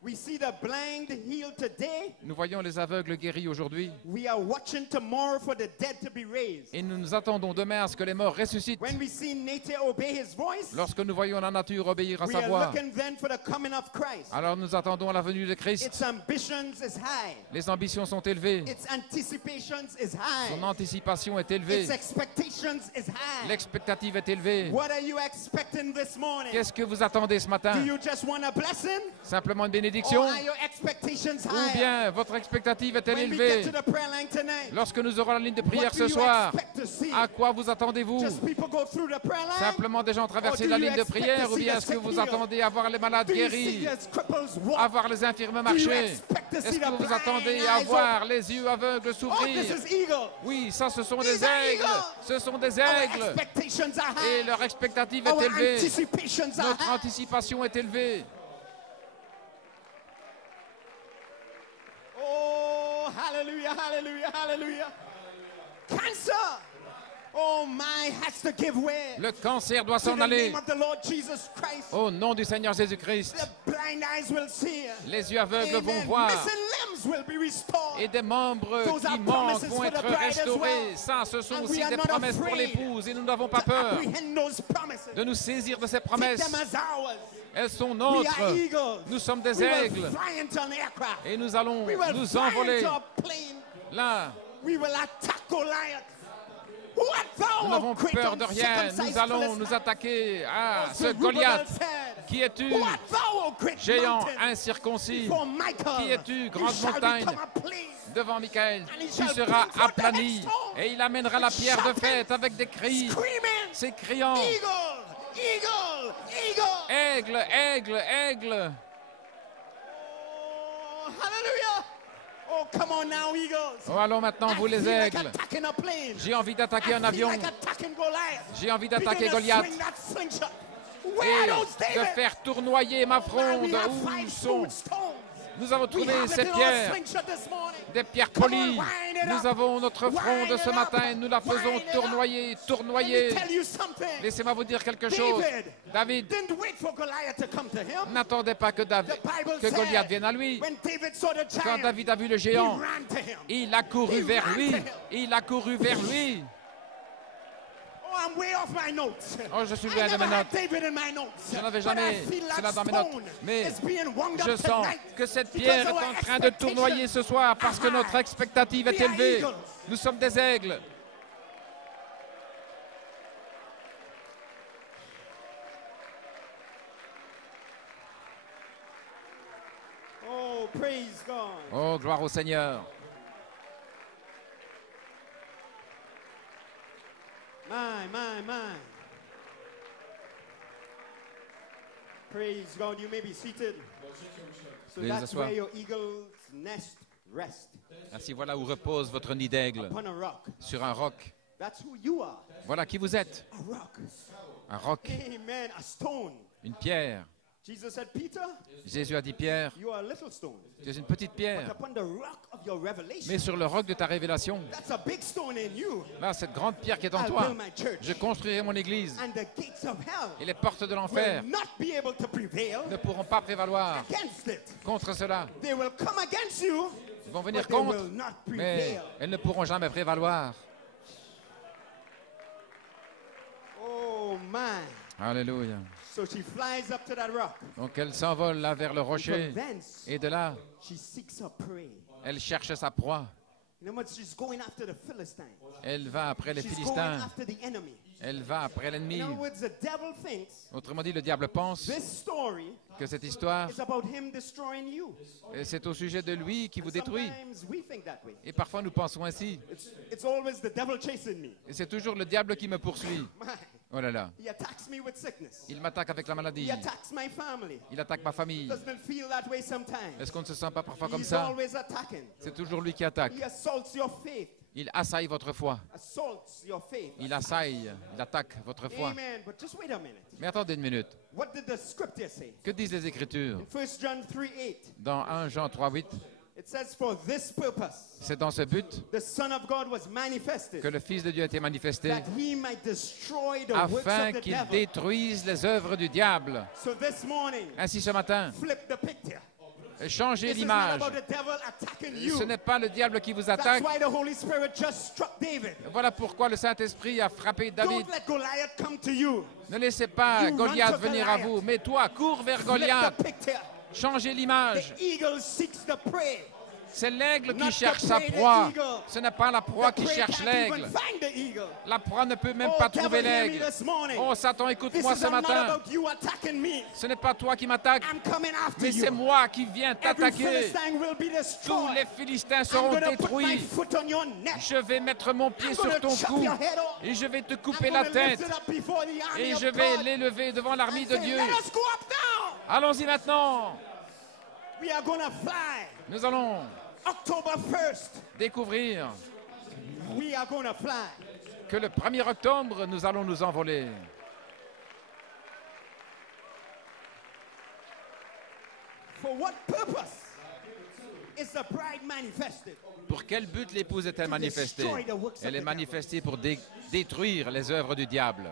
We see the blind healed today. Nous voyons les aveugles guéris aujourd'hui We are watching tomorrow for the dead to be raised. et nous nous attendons demain à ce que les morts ressuscitent. When we see nature obey his voice, Lorsque nous voyons la nature obéir à we sa are voix, looking then for the coming of Christ. alors nous attendons la venue de Christ. Its ambitions is high. Les ambitions sont élevées. Its anticipations is Son high. anticipation est élevée. Its expectations is high. L'expectative est élevée. What are you expecting this morning? Qu'est-ce que vous attendez ce matin? Do you just want a blessing? Simplement une Or bénédiction? are your expectations Ou high? bien votre expectative est-elle When we get élevée? to the prayer line tonight, Lorsque nous aurons la ligne de prière what do ce you soir, expect to see? à quoi vous attendez-vous? Just people go through the prayer line? Simplement des gens traverser Or do la you ligne de expect prière to ou see bien the est-ce que sick vous healed? attendez à voir les malades Do you see guéris, the cripples walk? à voir les infirmes Do you marcher? expect to Est-ce see que the vous blind attendez à eyes voir les yeux aveugles Oh, this s'ouvrir? is eagle. Oui, ça ce sont These des are aigles. eagles. Ce sont des Our aigles. expectations are Et high. leur expectative est Our élevée. anticipations are Notre high. anticipation est élevée. Oh, hallelujah, hallelujah, hallelujah. Cancer, oh my, has to give way Le cancer doit to s'en the aller. name of the Lord Jesus Christ. Au nom du Seigneur Jésus-Christ, The blind eyes will see. Les yeux aveugles vont Amen. voir. Missing limbs will be restored. Et des membres Those are qui manquent promises vont for the être bride as restaurés. well. Ça, ce sont And aussi we are des not promesses pour afraid l'épouse. Et nous n'avons pas to peur apprehend those promises. de nous saisir de ces Take promesses. them as ours. Elles sont We are nôtres. eagles. Nous sommes des We will aigles. fly into an aircraft. Et nous allons We will nous fly envoler. into a plane. Là, We will attack Goliath. What thou, nous n'avons O great peur de rien. uncircumcised Nous allons Philistine? nous attaquer à ce Zerubbabel Goliath. said, Qui es-tu, What thou, O great géant mountain? incirconcis? For Michael, Qui es-tu, he grande shall montagne? become a plain. Devant Michael, And he tu shall seras bring forth the aplani. headstone. Et il amènera la pierre de Shouting, fête avec des cris. Screaming, S'écriant, Eagle, eagle, eagle. aigle, aigle, aigle. Oh, hallelujah. Oh, come on now, eagles. Oh, allons maintenant, vous I les feel like aigles. attacking a plane. J'ai envie d'attaquer un I feel avion. like attacking Goliath. J'ai envie d'attaquer Begin to Goliath. swing that slingshot. Et Where are those, de David? faire tournoyer ma Man, fronde. we have Où 5 sont? smooth stones. Nous avons We trouvé have ces it in our pierres, slingshot this morning. des pierres Come on, polies. wind it Nous up. avons notre fronde Wind ce it matin. up. Nous la faisons Wind it up. tournoyer, Let me tournoyer. tell you something. Laissez-moi vous dire quelque chose. David Didn't wait for Goliath to come to him. n'attendait pas que, The Bible que said, Goliath vienne à lui. when David saw the Quand giant, David a vu le he géant, ran to him. il a couru He vers ran lui. to him. Il a couru vers lui. Oh, I'm way off my notes. Oh, je suis I loin de never mes had notes. David in my notes. Je n'avais But jamais I feel cela that dans mes notes. stone Mais is being wound je up sens tonight que cette because pierre est our en train de tournoyer ce soir parce que are notre high. expectative est We are élevée. eagles. Nous sommes des aigles. Oh, praise God. Oh, gloire au Seigneur. My. Praise God. You may be seated. So Veuillez vous that's asseoir. where your eagle's nest rests, Ainsi, voilà où repose votre nid d'aigle, upon a rock. sur un roc. That's who you are, Voilà qui vous êtes. a rock. Un roc, Amen, a stone. une pierre. Jesus said, Peter, Jésus a dit, Pierre, you are a little stone. tu es une petite But pierre. upon the rock of your revelation, Mais sur le roc de ta révélation, that's a big stone in you. là, cette grande pierre qui est en I'll toi, build my church. je construirai mon église. And the gates of hell Et les portes de l'enfer will not be able to prevail ne pourront pas prévaloir against it. contre cela. They will come against you, Ils vont venir but they contre, will not mais prevail. elles ne pourront jamais prévaloir. Oh my. Alléluia. So she flies up to that rock. Donc elle s'envole là vers le From rocher. thence, Et de là, she seeks her prey. elle cherche sa proie. In other words, she's going after the Philistine. Elle va après les She's going Philistins. after the enemy. Elle va après l'ennemi. In other words, the devil thinks Autrement dit, le diable pense this story que cette histoire, is about him destroying you. c'est au sujet de lui qui vous détruit. Sometimes we think that way. Et parfois, nous pensons ainsi. It's always the devil chasing me. Et c'est toujours le diable qui me poursuit. My, Oh là là. he attacks me with sickness. Il m'attaque avec la maladie. He attacks my family. Il attaque ma famille. Doesn't it feel that way sometimes? Est-ce qu'on ne se sent pas parfois comme He's ça? always attacking. C'est toujours lui qui attaque. He assaults your faith. Il assaille votre foi. Assaults your faith. Il assaille, il attaque votre foi. Amen. But just wait a minute. Mais attendez une minute. What did the scripture say? Que disent les Écritures? In 1 John 3:8, Dans 1 Jean 3,8, it says, For this purpose, c'est dans ce but the Son of God was manifested, que le Fils de Dieu a été manifesté that he might destroy the works afin of the qu'il devil. détruise les œuvres du diable. So this morning, Ainsi ce matin, flip the picture. changez This is not l'image. about the devil attacking you. Ce n'est pas le diable qui vous That's attaque. why the Holy Spirit just struck David. Voilà pourquoi le Saint-Esprit a frappé David. Don't let Goliath come to you. Ne laissez pas You Goliath run to venir à Goliath. vous, mais toi, cours vers Flip Goliath. the picture. Changez l'image. The eagle seeks the prey. C'est l'aigle Not qui the cherche sa prey, the proie. eagle. Ce n'est pas la proie The qui prey cherche can't even l'aigle. find the eagle. La proie ne peut même Oh, pas devil, trouver hear me l'aigle. this morning. Oh Satan, This écoute-moi is ce not matin. about you attacking me. Ce n'est pas toi qui m'attaques, I'm coming after mais you. c'est moi qui viens Every t'attaquer. Philistine will be Tous destroyed. les Philistins I'm seront going to put my détruits. foot on your neck. Je vais mettre mon pied I'm sur gonna ton chop cou your head off. et je vais te I'm couper gonna la tête lift it up before the army et of je vais God l'élever devant l'armée and de say, Dieu. Let us go up now. Allons-y maintenant. We are going to fly. Nous allons October 1st, découvrir we are going to fly. que le 1er octobre, nous allons nous envoler. For what purpose is the bride manifested? Pour quel but l'épouse est-elle manifestée? Elle est manifestée pour détruire les œuvres du diable.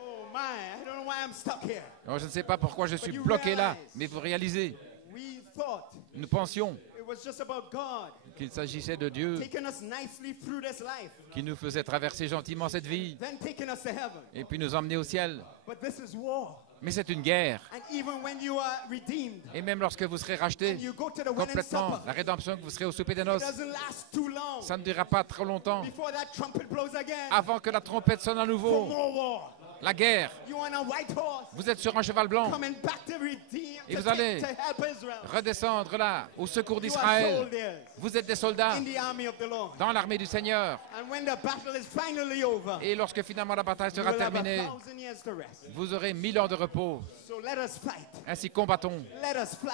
Oh my, I don't know why I'm stuck here. Alors, je ne sais pas pourquoi je suis bloqué là, mais vous réalisez, We thought nous pensions it was just about God qu'il s'agissait de Dieu taking us nicely through this life, qui nous faisait traverser gentiment cette vie then taking us to heaven. et puis nous emmener au ciel. But this is war. Mais c'est une guerre. And even when you are redeemed, Et même lorsque vous serez racheté and you go to the wedding complètement, supper, la rédemption, que vous serez au souper des it noces, doesn't last too long ça ne durera pas trop longtemps before that trumpet blows again avant que la trompette sonne à for nouveau. more war. La guerre. You on a white horse, Vous êtes sur un cheval blanc coming back to redeem, Et to, vous allez to help Israel. redescendre là, au secours You are d'Israël. soldiers Vous êtes des soldats in the army of the Lord. dans l'armée du Seigneur. And when the battle is finally over, Et lorsque finalement la bataille you sera will have terminée, 1,000 years to rest. vous aurez 1000 ans de repos. So let us fight. Ainsi combattons. Let us fly.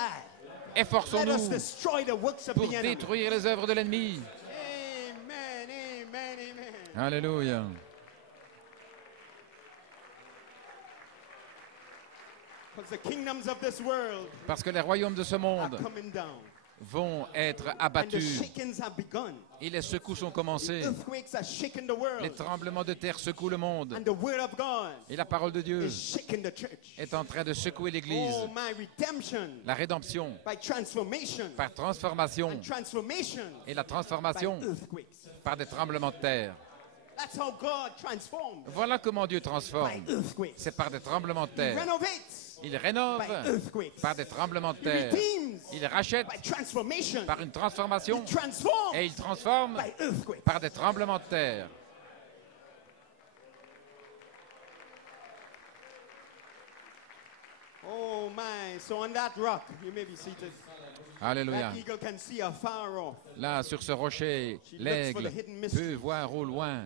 Let us Efforçons-nous destroy the works of pour the enemy. détruire les œuvres de l'ennemi. Amen, amen, amen. Alléluia. Because the kingdoms of this world Parce que les royaumes de ce are monde coming down. vont être And the abattus. shakings have begun. Et les secousses ont commencé. Earthquakes are shaking the Les world. tremblements de terre secouent le monde. And the word of God Et la parole de Dieu is shaking the church. est en train de secouer l'Église. Oh, my redemption La rédemption by transformation. par transformation And transformation et la by transformation earthquakes. par des tremblements de terre. That's how God transforms. Voilà comment Dieu By transforme. earthquakes. C'est par des tremblements de He terre. renovates Il rénove by earthquakes. par des tremblements de He terre. redeems Il rachète by transformation. par une transformation He transforms et il transforme by earthquakes. par des tremblements de terre. Oh my. So on that rock, you may be seated. Alléluia. That eagle can see afar off. Là, sur ce rocher, l'aigle peut voir au loin.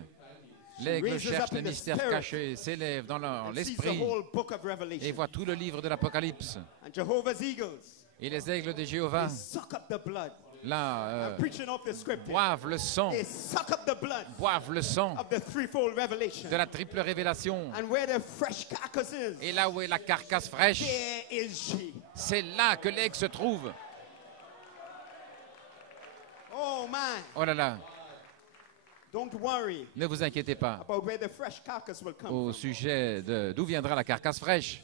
L'aigle cherche les mystères cachés, s'élève dans And sees the l'esprit whole book of et Revelation. voit tout le livre de l'Apocalypse. And Jehovah's eagles, Et les aigles de Jéhovah, they suck up the blood. là, I'm preaching off the script here. boivent le sang, They suck up the blood boivent le sang of the threefold revelation. de la triple révélation. And where the fresh carcass is, Et là où est la carcasse fraîche, there is she. c'est là que l'aigle se trouve. Oh my. Oh là là, Don't worry ne vous inquiétez pas about where the fresh carcass will come au from. sujet de d'où viendra la carcasse fraîche.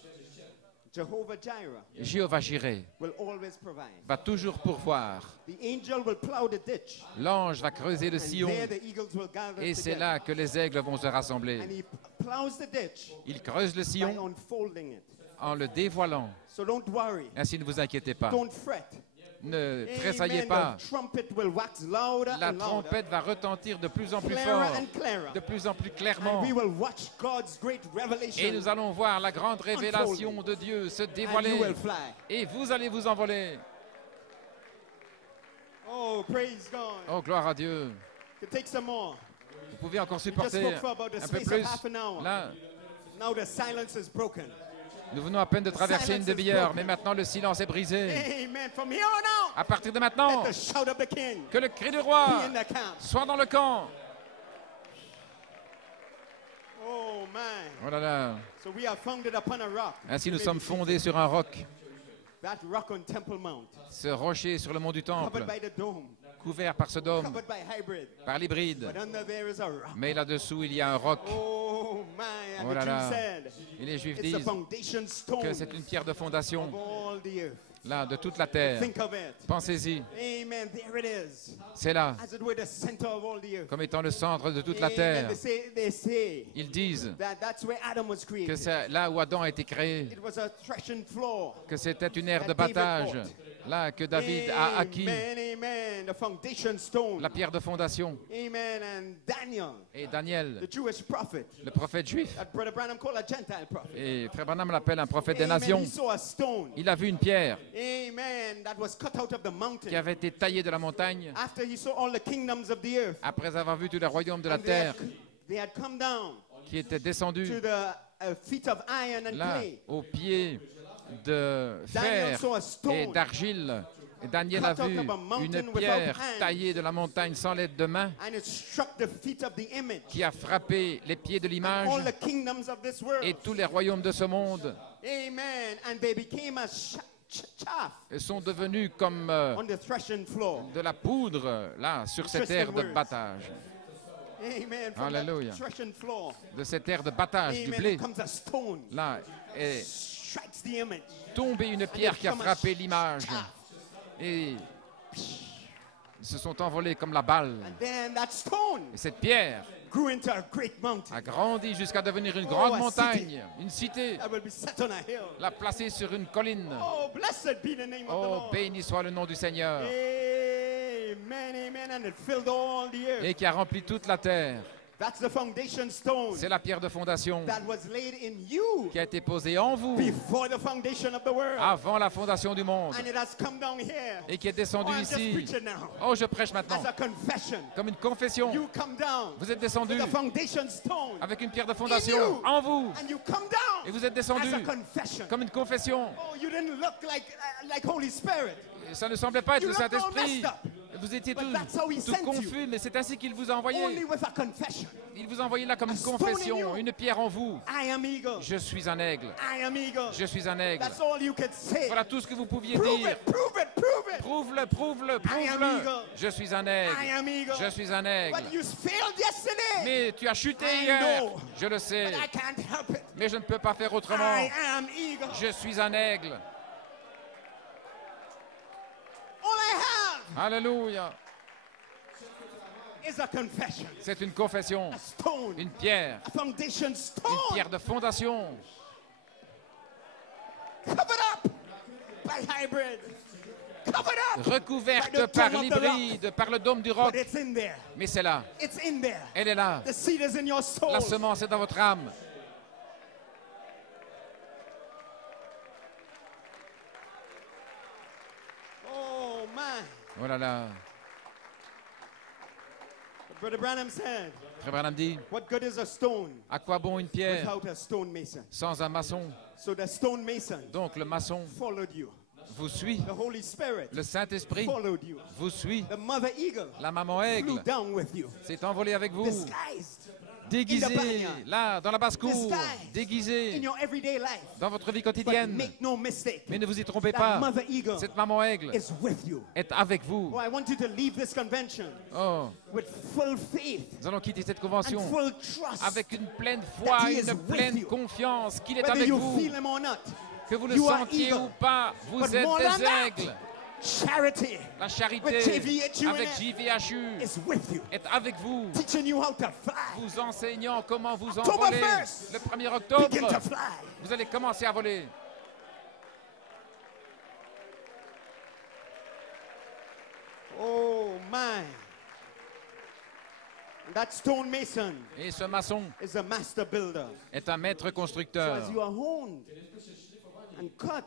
Jehovah Jireh Jéhovah Jireh will always provide. va toujours pourvoir. The angel will plow the ditch. L'ange va creuser le And sillon there the eagles will gather et c'est together. là que les aigles vont se And rassembler. he plows the ditch Il creuse le by sillon unfolding it. en le dévoilant. So don't worry. Ainsi ne vous inquiétez pas. Don't fret. Ne tressaillez Amen. pas. The trumpet will wax louder La and louder, trompette va retentir de plus en plus clearer fort, and clearer. de plus en plus And clairement. we will watch God's great revelation. Et nous allons voir la grande révélation de Dieu se And you dévoiler. will fly. Et vous allez vous envoler. Oh, praise God. Oh, gloire à Dieu. You take some more. Vous pouvez encore We just supporter spoke for about the un peu space plus. of half an hour. Là, Now the silence is broken. nous venons à peine de traverser une demi-heure, mais maintenant le silence est brisé. Amen. From here on out, À partir de maintenant, let the shout of the king que le cri du be roi in the camp. soit dans le camp. Oh, my. Oh là là. So we are founded upon a rock. Ainsi, You nous may sommes be seated. fondés sur un roc. That rock on Temple Mount, Ce rocher sur le mont du Temple, covered by the dome, couvert par ce dôme, covered by hybrid. par l'hybride. But under there is a rock. Mais là-dessous, il y a un roc. Oh, my. And Oh là the là. Jews said, Et les Juifs it's the disent foundation stone que c'est une pierre de fondation, of all the earth. là, de toute la terre. Think of it. Pensez-y, Amen. There it is. c'est là, As it were the center of all the earth. comme étant le centre de toute la Amen. terre. They say Ils disent that that's where Adam was que created. c'est là où Adam a été créé, It was a threshing floor. que c'était une aire de That David battage, bought. là, que David a acquis, Amen, amen. The foundation stone. la pierre de fondation. Amen. And Daniel, Et Daniel, the Jewish prophet, le prophète juif, that Brother Branham called a Gentile prophet. et Frère Branham l'appelle un prophète des Amen. nations, He saw a stone. il a vu une pierre Amen. That was cut out of the mountain. qui avait été taillée de la montagne, After he saw all the kingdoms of the earth. après avoir vu tous les royaumes de la And terre they had come down qui étaient descendus to the feet of iron and là, clay. aux pieds de Daniel fer saw a et stone d'argile. Et Daniel a cut out vu of a mountain une without pierre hands. taillée de la montagne sans l'aide de main and it struck the feet of the image. qui a frappé les pieds de l'image All the kingdoms of this world. et tous les royaumes de ce monde Amen. And they became as chaff sont devenus comme on the threshing floor. de la poudre là sur cette Interesting aire de words. battage. Amen. From Alléluia. that threshing floor. De cette terre de battage du Amen. blé, Comes a stone. là est Strikes the image. tombée une pierre qui a frappé l'image. Et ils se sont envolés comme la balle. And then that stone Et cette pierre grew into a great mountain a grandi jusqu'à devenir une Oh, grande a montagne, une cité, that will be set on a hill. la placée sur une colline. Oh, blessed be the name of the Oh, Lord. béni soit le nom du Seigneur. Amen, amen. And it filled all the earth. Et qui a rempli toute la terre. That's the foundation stone C'est la pierre de fondation that was laid in you qui a été posée en vous before the foundation of the world. avant la fondation du monde And it has come down here. et qui est Oh, descendue I'm just ici. preaching now. Oh, je prêche maintenant As a confession. comme une confession. You come down Vous êtes with descendu the foundation stone. avec une pierre de In fondation you. en vous And you come down et vous êtes as descendu a confession. comme une confession. Oh, you didn't look like Holy Spirit. Et ça ne semblait pas être You le look all Saint-Esprit. messed up. Vous étiez But tout that's how he sent confus, mais c'est ainsi qu'il vous a Only envoyé. with a confession. Il vous a envoyé là comme A une stone in confession, you. une pierre en vous. I am eagle. Je suis un aigle. I am eagle. Je suis un aigle. That's all you can say. Voilà tout ce que vous pouviez Prove dire. it, prove it, prove it. Prouve-le, prouve-le, I am prouve-le. eagle. Je suis un I aigle. am eagle. Je suis un aigle. But you failed yesterday. Mais tu as chuté I hier. know. Je le sais. But I can't help it. Mais je ne peux pas faire autrement. I am eagle. Je suis un aigle. All I have Alléluia. is a confession. C'est une confession. A stone. Une pierre. A foundation Une stone. pierre de fondation. Covered up by hybrid. Covered up. Recouverte By the par dome of the l'hybride, par le dôme du roc. But it's in there. Mais c'est là. It's in there. Elle est là. The seed is in your soul. La semence est dans votre âme. Oh man. Oh là là. Brother Branham said, Frère Branham dit, what good is a stone à quoi bon une pierre without a stone mason? sans un maçon? So the stone mason Donc le maçon followed you. vous suit. The Holy Spirit Le Saint-Esprit followed you. vous suit. The mother eagle La maman flew aigle down with you. s'est envolée avec vous. Disguised Déguisé, banyan. là, dans la basse-cour. Disguised in Déguisé your everyday life. dans votre vie But quotidienne. make no mistake. Mais ne vous y trompez That pas. mother eagle Cette maman aigle is with you. est avec vous. Oh, I want you to leave this convention Oh, with full faith nous allons quitter cette and convention full trust. avec une pleine foi, That he is une with pleine you. confiance qu'il est Whether avec you vous. feel him or not. Que vous le You are sentiez eagle. ou pas, vous But êtes more than des that, aigles. Charity La charité with JVHU avec in it JVHU is with you. est avec vous, Teaching you how to fly. vous enseignant comment vous October envoler. 1st, Le 1er octobre, Begin to fly. vous allez commencer à voler. Oh my. That stone mason Et ce maçon is a master builder. est un maître So constructeur. as you are honed and cut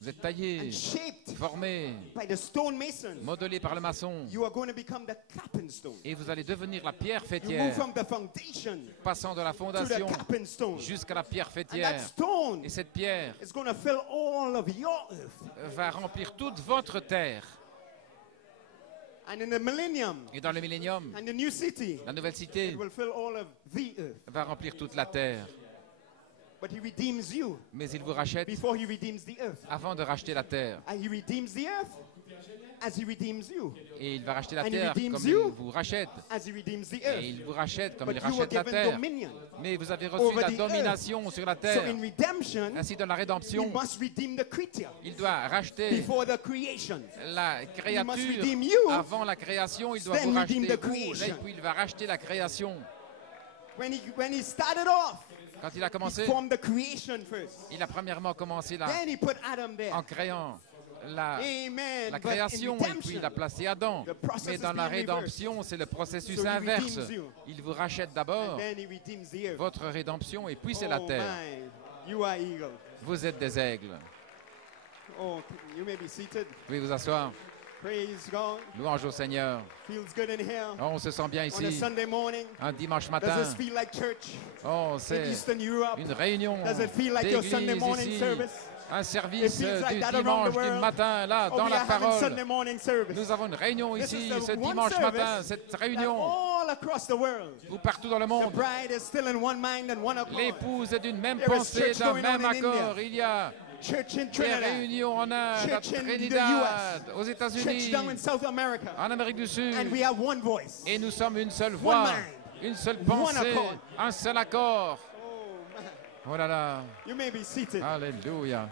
Vous êtes taillé, and shaped formé, by the stone mason, modelé par le maçon. you are going to become the capping stone. Et vous allez devenir la pierre You move fêtière, from the foundation passant de la to the fondation capping stone. jusqu'à la pierre And that fêtière. stone Et cette pierre is going to fill all of your earth. va remplir toute votre terre. And in the millennium Et dans le millénium, and the new city, la nouvelle cité it will fill all of the earth. va remplir toute la terre. But he redeems you Mais il vous rachète before he redeems the earth. avant de racheter la terre. And he redeems the earth as he redeems you. Et il va racheter la And he terre redeems comme il you. vous rachète. As he redeems the Et earth. il vous rachète comme But il you were rachète la given terre. dominion. Mais vous avez reçu over la the domination sur la So terre. in redemption, Ainsi, dans la he rédemption, must redeem the creature il doit racheter before the creation. la must créature redeem you. avant la création. Il doit Then vous redeem racheter the vous. creation. Et puis il va racheter la création. When he started off, Quand il a he commencé, formed the creation first. il a premièrement commencé là, Then he put Adam there. en créant la Amen. la But in création et puis redemption, il a placé Adam. the process Mais is dans la being rédemption, c'est le processus So he inverse. redeems you. Il vous rachète d'abord then he redeems the earth. votre rédemption et puis c'est la Oh terre. my, you are eagle. Vous êtes des aigles. Oh, you may be seated. Vous pouvez vous asseoir. Praise God. Louange au Seigneur. Feels good in here. Oh, on se sent bien On a ici. Sunday morning. Un dimanche matin. Does this feel like church Oh, in c'est Eastern Europe? une réunion Does it feel like your Sunday d'église morning ici. service? Un service It feels like du that around dimanche the du world. matin, là, Oh, dans we la are having parole. Sunday morning service. Nous avons une réunion This ici is the ce one dimanche service matin, cette that réunion, all across the world, ou partout dans le the monde. bride is still in one mind and one accord. L'épouse est d'une même There is pensée, church d'un going même on in accord. India. Il y a Church in des Trinidad, réunions en Inde, à Church in the Trinidad, aux church États-Unis, down in South America, en Amérique du Sud. and we have one voice, Et nous sommes une seule one voix, mind, Une seule One pensée, accord. un seul accord. Oh, man. Oh là là. You may be seated. Alléluia.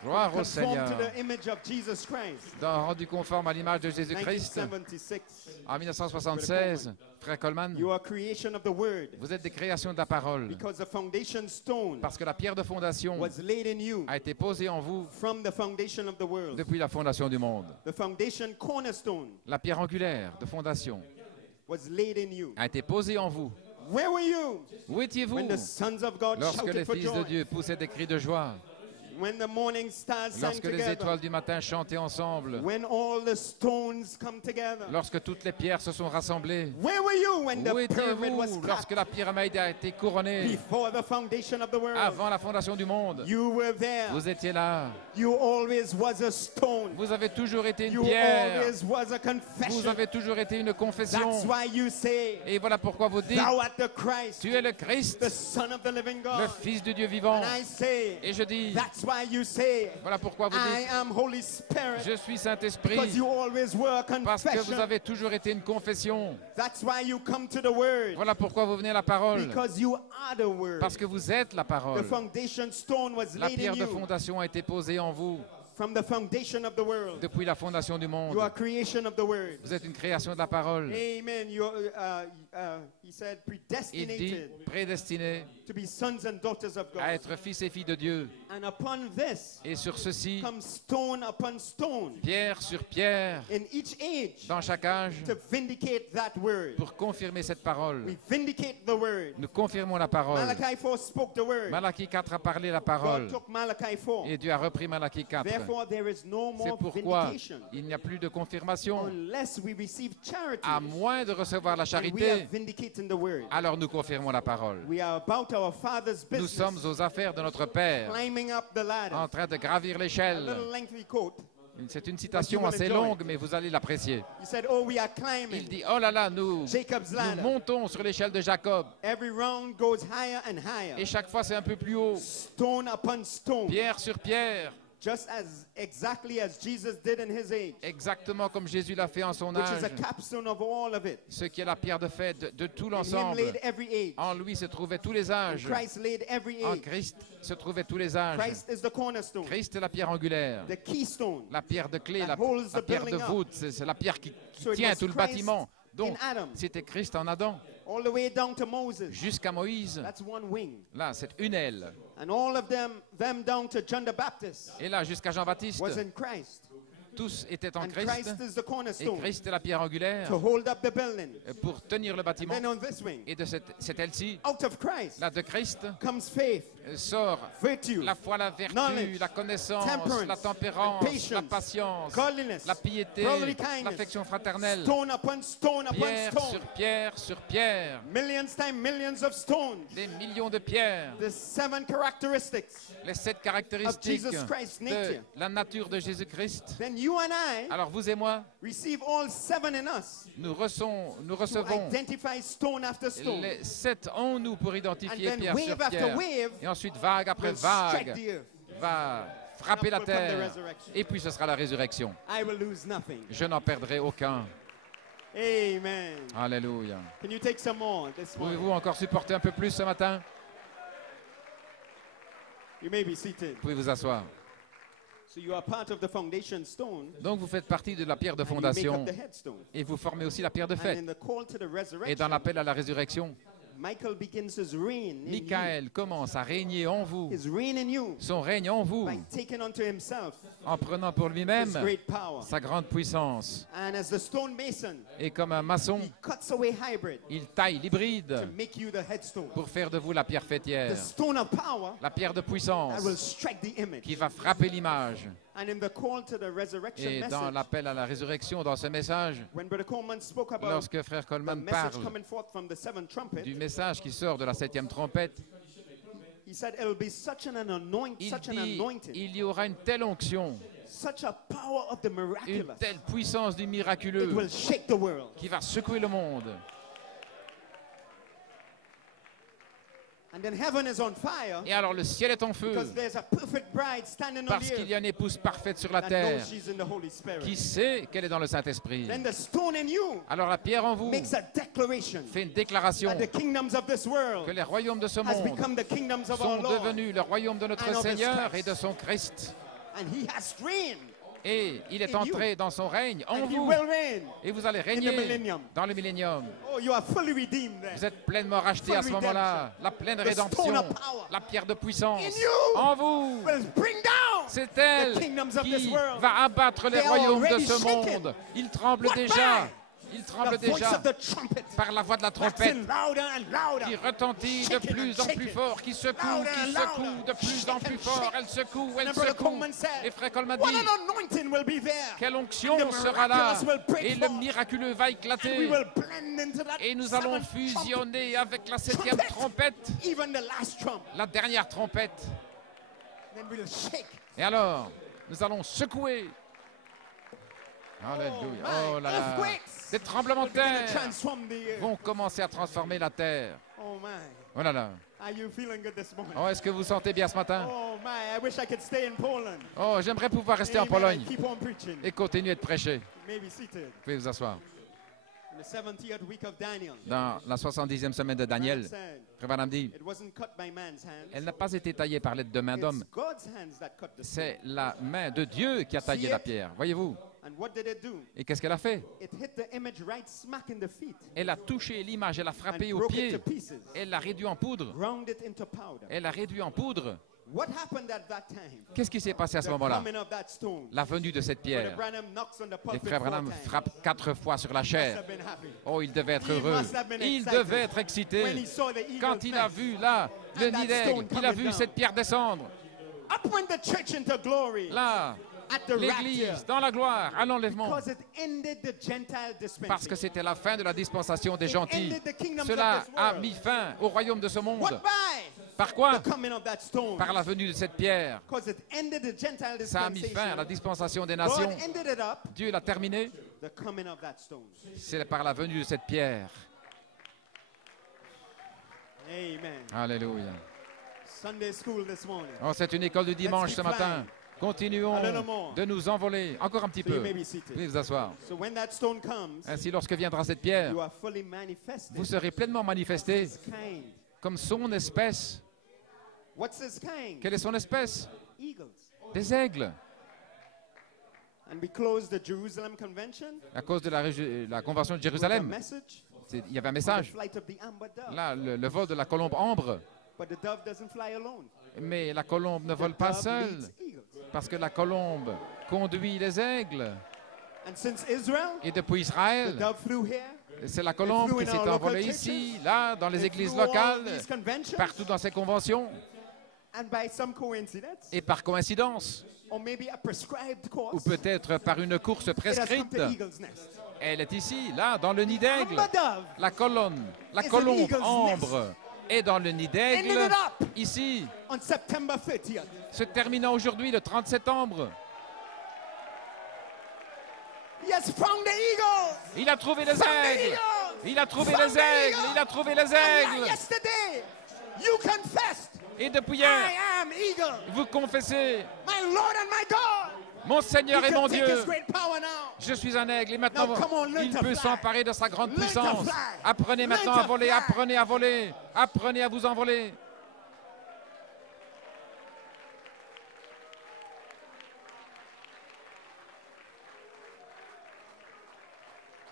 Gloire au Conform Seigneur. to the image of Jesus Christ. Rendu conforme à l'image de Jésus-Christ. 1976. En 1976, frère Coleman, You are creation of the word. vous êtes des créations de la parole. Because the foundation stone Parce que la pierre de fondation was laid in you a été posée en vous from the foundation of the world. depuis la fondation du monde. The foundation cornerstone La pierre angulaire de fondation was laid in you. a été posée en vous. Where were you Où étiez-vous when the sons of God lorsque les shouted for fils de joy? Dieu poussaient des cris de joie? When the morning stars sang Lorsque les together? étoiles du matin chantaient ensemble? When all the stones come together? Lorsque toutes les pierres se sont rassemblées? Where were you when Où the pyramid was étiez-vous cut lorsque la pyramide a été couronnée? before the foundation of the world? Avant la fondation du monde, You were there. vous étiez là. You always was a stone. Vous avez toujours été une You pierre. always was a Vous confession. avez toujours été une confession. That's why you say, Et voilà pourquoi vous dites, Thou art the Christ, tu es le Christ, the Son of the living le God. Fils du Dieu vivant. And I say, Et je dis, that's why you say, voilà pourquoi vous I dites, am Holy Spirit. je suis Saint-Esprit, Because you always were a parce que vous confession. avez toujours été une confession. That's why you come to the Word. Voilà pourquoi vous venez à la parole, Because you are the Word. parce que vous êtes la The parole. foundation stone was La laid in pierre de you fondation a été posée en vous from the foundation of the world. depuis la fondation du monde. You are creation of the Word. Vous êtes une création de la parole. Amen. He said, Il dit predestinated prédestiné to be sons and daughters of à God. être fils et filles de Dieu. And upon this Et sur ceci, comes stone upon stone pierre sur pierre, in each age dans chaque âge, to vindicate that word. pour confirmer cette parole. We vindicate the word. Nous confirmons la parole. Malachi 4 spoke the word. Malachie 4 a parlé la God parole. took Malachi 4. Et Dieu a repris Malachie 4. Therefore, there is no C'est more pourquoi vindication il n'y a plus de confirmation, unless we receive charity. à moins de recevoir la And we are charité. vindicating the word. Alors nous confirmons la parole. We are about our Father's Nous business. sommes aux affaires de notre Père, Climbing up the ladder. en train de gravir A l'échelle. little lengthy quote. C'est une citation assez longue, mais vous allez l'apprécier. He said, "Oh, we are Il climbing dit, oh là là, nous Jacob's ladder. montons sur l'échelle de Jacob. Every round goes higher and higher. Et chaque fois, c'est un peu plus haut. Stone upon stone. Pierre sur pierre, Just as exactly as Jesus did in his age, exactement comme Jésus l'a fait en son which is a âge. capstone of all of it. Ce qui est la pierre de fait de tout In him l'ensemble. laid every age. En lui se trouvaient tous les In âges. Christ laid every En age. Christ se trouvaient tous les âges. Christ is the cornerstone, Christ est la pierre angulaire, the keystone. la pierre de clé, that la holds the pierre de building up. voûte. C'est la pierre qui So it tient was tout le Christ bâtiment. Donc, in Adam, c'était Christ en Adam, all the way down to Moses. jusqu'à Moïse. That's one wing. Là, c'est une aile. And all of them down to John the Baptist Et là, jusqu'à Jean-Baptiste, was in Christ. tous étaient en And Christ. Christ is the Et cornerstone Christ est la pierre angulaire to hold up the building. pour tenir le bâtiment. Then on this wing, Et de cette aile-ci, out of Christ là de Christ, comes faith, sort virtue, la foi, la vertu, knowledge, la connaissance, temperance, la tempérance, patience, la patience, godliness, la piété, brotherly kindness, l'affection fraternelle. stone upon stone upon Pierre stone. sur pierre sur pierre. Millions times millions of stones. Des millions de pierres. The 7 characteristics. Les 7 caractéristiques Jesus Christ's de nature. la nature de Jésus-Christ. Then you and I Alors vous et moi, receive all 7 in us nous to recevons identify stone after stone. les 7 en nous pour And identifier then pierre sur wave after pierre. wave Et ensuite, vague après will strike vague, the earth. va frapper la And will come the terre. resurrection. Et puis ce sera la résurrection. I will lose nothing. Je n'en perdrai aucun. Amen. Alléluia. Can you take some more this morning? Pouvez-vous encore supporter un peu plus ce matin? You may be seated. Pouvez vous asseoir. So you are part of the foundation stone. Donc vous faites partie de la pierre de And you make up fondation the headstone. et vous formez aussi la pierre de And fête. in the call to the Et resurrection, dans l'appel à la résurrection, Michael begins his reign in you. Michael commence à régner en vous, His reign in you son règne en vous, by taking unto himself en prenant pour his lui-même great power. sa grande puissance. And as the stone mason, Et comme un maçon, he cuts away hybrid il taille l'hybride to make you the headstone. pour faire de vous la pierre The fêtière, stone of power la pierre de that puissance will strike the image. qui va frapper l'image. And in the call to the resurrection Et dans message, l'appel à la résurrection, dans ce message, when Brother Coleman spoke about lorsque frère the Coleman message parle coming forth from the seventh trumpet, du message qui sort de la 7e trompette, he said it'll be such an il such an dit anointing, il y aura une telle onction, such a power of the une miraculous. telle puissance du It miraculeux will shake the world. qui va secouer le monde. And then heaven is on fire Et alors le ciel est en feu because there's a perfect bride standing on parce the qu'il y earth a une épouse parfaite sur la that terre knows she's in the Holy Spirit. qui sait qu'elle est dans le Saint-Esprit. Then the stone in you Alors la pierre en vous makes a declaration fait une déclaration that the kingdoms of this que world les royaumes de ce has monde become the kingdoms of sont our Lord, devenus le royaume de and notre of his Seigneur Christ. et de son Christ. and he has reigned, Et il est In entré dans son règne en and he vous. will reign. Et vous allez the régner millennium. dans le millénium. Oh, you are fully redeemed then. Vous êtes pleinement rachetés à ce moment-là. La pleine rédemption, stone of power. la pierre de puissance In you. en vous. Will bring down C'est elle the kingdoms of this qui world. va abattre les They are royaumes de already ce shaken. monde. Ils tremblent What déjà. by? Ils The tremblent voice déjà of the trumpet par la voix de la trompette waxing louder and louder. qui retentit de Shaken plus and en plus shaken. fort, qui secoue, Louder qui and secoue louder. de plus en Shake plus and fort. shake. Elle secoue, elle And Brother secoue. Coleman said, Et Frère Coleman what dit, an anointing will be there. quelle onction The sera là miraculous will break et le forth. miraculeux va And we éclater. will blend into that Et nous allons seventh trumpet. fusionner avec la septième trompette, Even the last trump. la dernière trompette. Then we'll shake. Et alors, nous allons secouer. Alléluia. Oh là là. Earthquakes. Des tremblements de We're gonna terre transform the earth. vont commencer à transformer la terre. Oh my. Oh là là. Are you feeling good this morning? Oh, est-ce que vous sentez bien ce matin? Oh my, I wish I could stay in Poland. Oh, j'aimerais pouvoir rester en Amen. Pologne Keep on preaching. et continuer de prêcher. Maybe seated. Vous pouvez vous asseoir. In the 70th week of Daniel. Dans la 70e semaine de Daniel, Branham said, Frère Branham dit, it wasn't cut by man's hands. elle n'a pas été taillée par l'aide de main d'homme. It's God's hands that cut the stone. C'est la main de Dieu qui a taillé la pierre. Voyez-vous? And what did it do? Et qu'est-ce qu'elle a fait? It hit the image right smack in the feet. Elle a touché l'image, elle a frappé And au broke it pied. to pieces. Elle l'a réduit en poudre. Ground it into powder. Elle l'a réduit en poudre. What happened at that time? Qu'est-ce qui s'est passé à ce The moment-là? coming of that stone. La venue de cette Brother pierre. Branham knocks on the Et pulpit Frère 4 Branham times. frappe 4 fois sur la Must chair. have been happy. Oh, il devait être He heureux. must have been Il excited devait être when excité he saw the eagle's quand il a nest. vu là le And that nid d'aigle, stone qu'il a coming vu down. cette pierre descendre. Up went the church into glory Là, at the l'Église rapture. dans la gloire, à l'enlèvement. Because it ended the Gentile Parce que dispensation. c'était la fin de la dispensation des It gentils. ended the kingdoms Cela of this a world. mis fin au royaume de ce monde. What by? Par quoi? The coming of that stone. Par la venue de cette pierre. Because it ended the Gentile Ça a mis fin à la dispensation. dispensation des God nations. ended it up. Dieu l'a terminé. The coming of that stone. C'est par la venue de cette pierre. Amen. Alléluia. Sunday school this morning. Oh, c'est une école du dimanche ce matin. Continuons A little more. de nous envoler. Encore un petit So you peu. may be Vous seated. pouvez vous asseoir. So when that stone comes, Ainsi, lorsque viendra cette pierre, you are fully manifested. vous serez pleinement manifesté His kind. comme son espèce. What's his kind? Quelle est son espèce? Eagles. Des aigles. And we closed the Jerusalem Convention. À cause de la convention de with a Jérusalem, message il y avait un on the message. flight of the amber dove. Là, le vol de la colombe ambre. But the dove doesn't fly alone. Mais la colombe ne vole The pas dove seule. leads eagles. Parce que la colombe conduit les aigles. And since Israel, Et depuis the Israël, dove flew here. c'est la colombe qui s'est envolée ici, là, dans les églises locales, These conventions. partout dans ces conventions. And by some coincidence, Et par coïncidence, or maybe a prescribed ou course, peut-être par une course it has come prescrite, to Eagle's Nest. elle est ici, là, dans le nid d'aigle. Amber dove La colombe is an colombe eagle's ambre est dans le nid ended d'aigle, it up ici, on September 30th. se terminant aujourd'hui le 30 septembre. He has found the eagles. Il a trouvé les Found the aigles. eagles. Il a trouvé Found les the aigles. eagles. Il a trouvé les And now aigles. yesterday, you confessed, Et depuis I hier, am eagle, vous confessez, my Lord and my God. mon Seigneur He et can mon take Dieu, his great power now. je suis un aigle. Et maintenant, Now, come on, learn il to peut fly. s'emparer de sa grande Learn to puissance. fly. Apprenez Learn maintenant to à voler, fly. apprenez à voler, apprenez à vous envoler.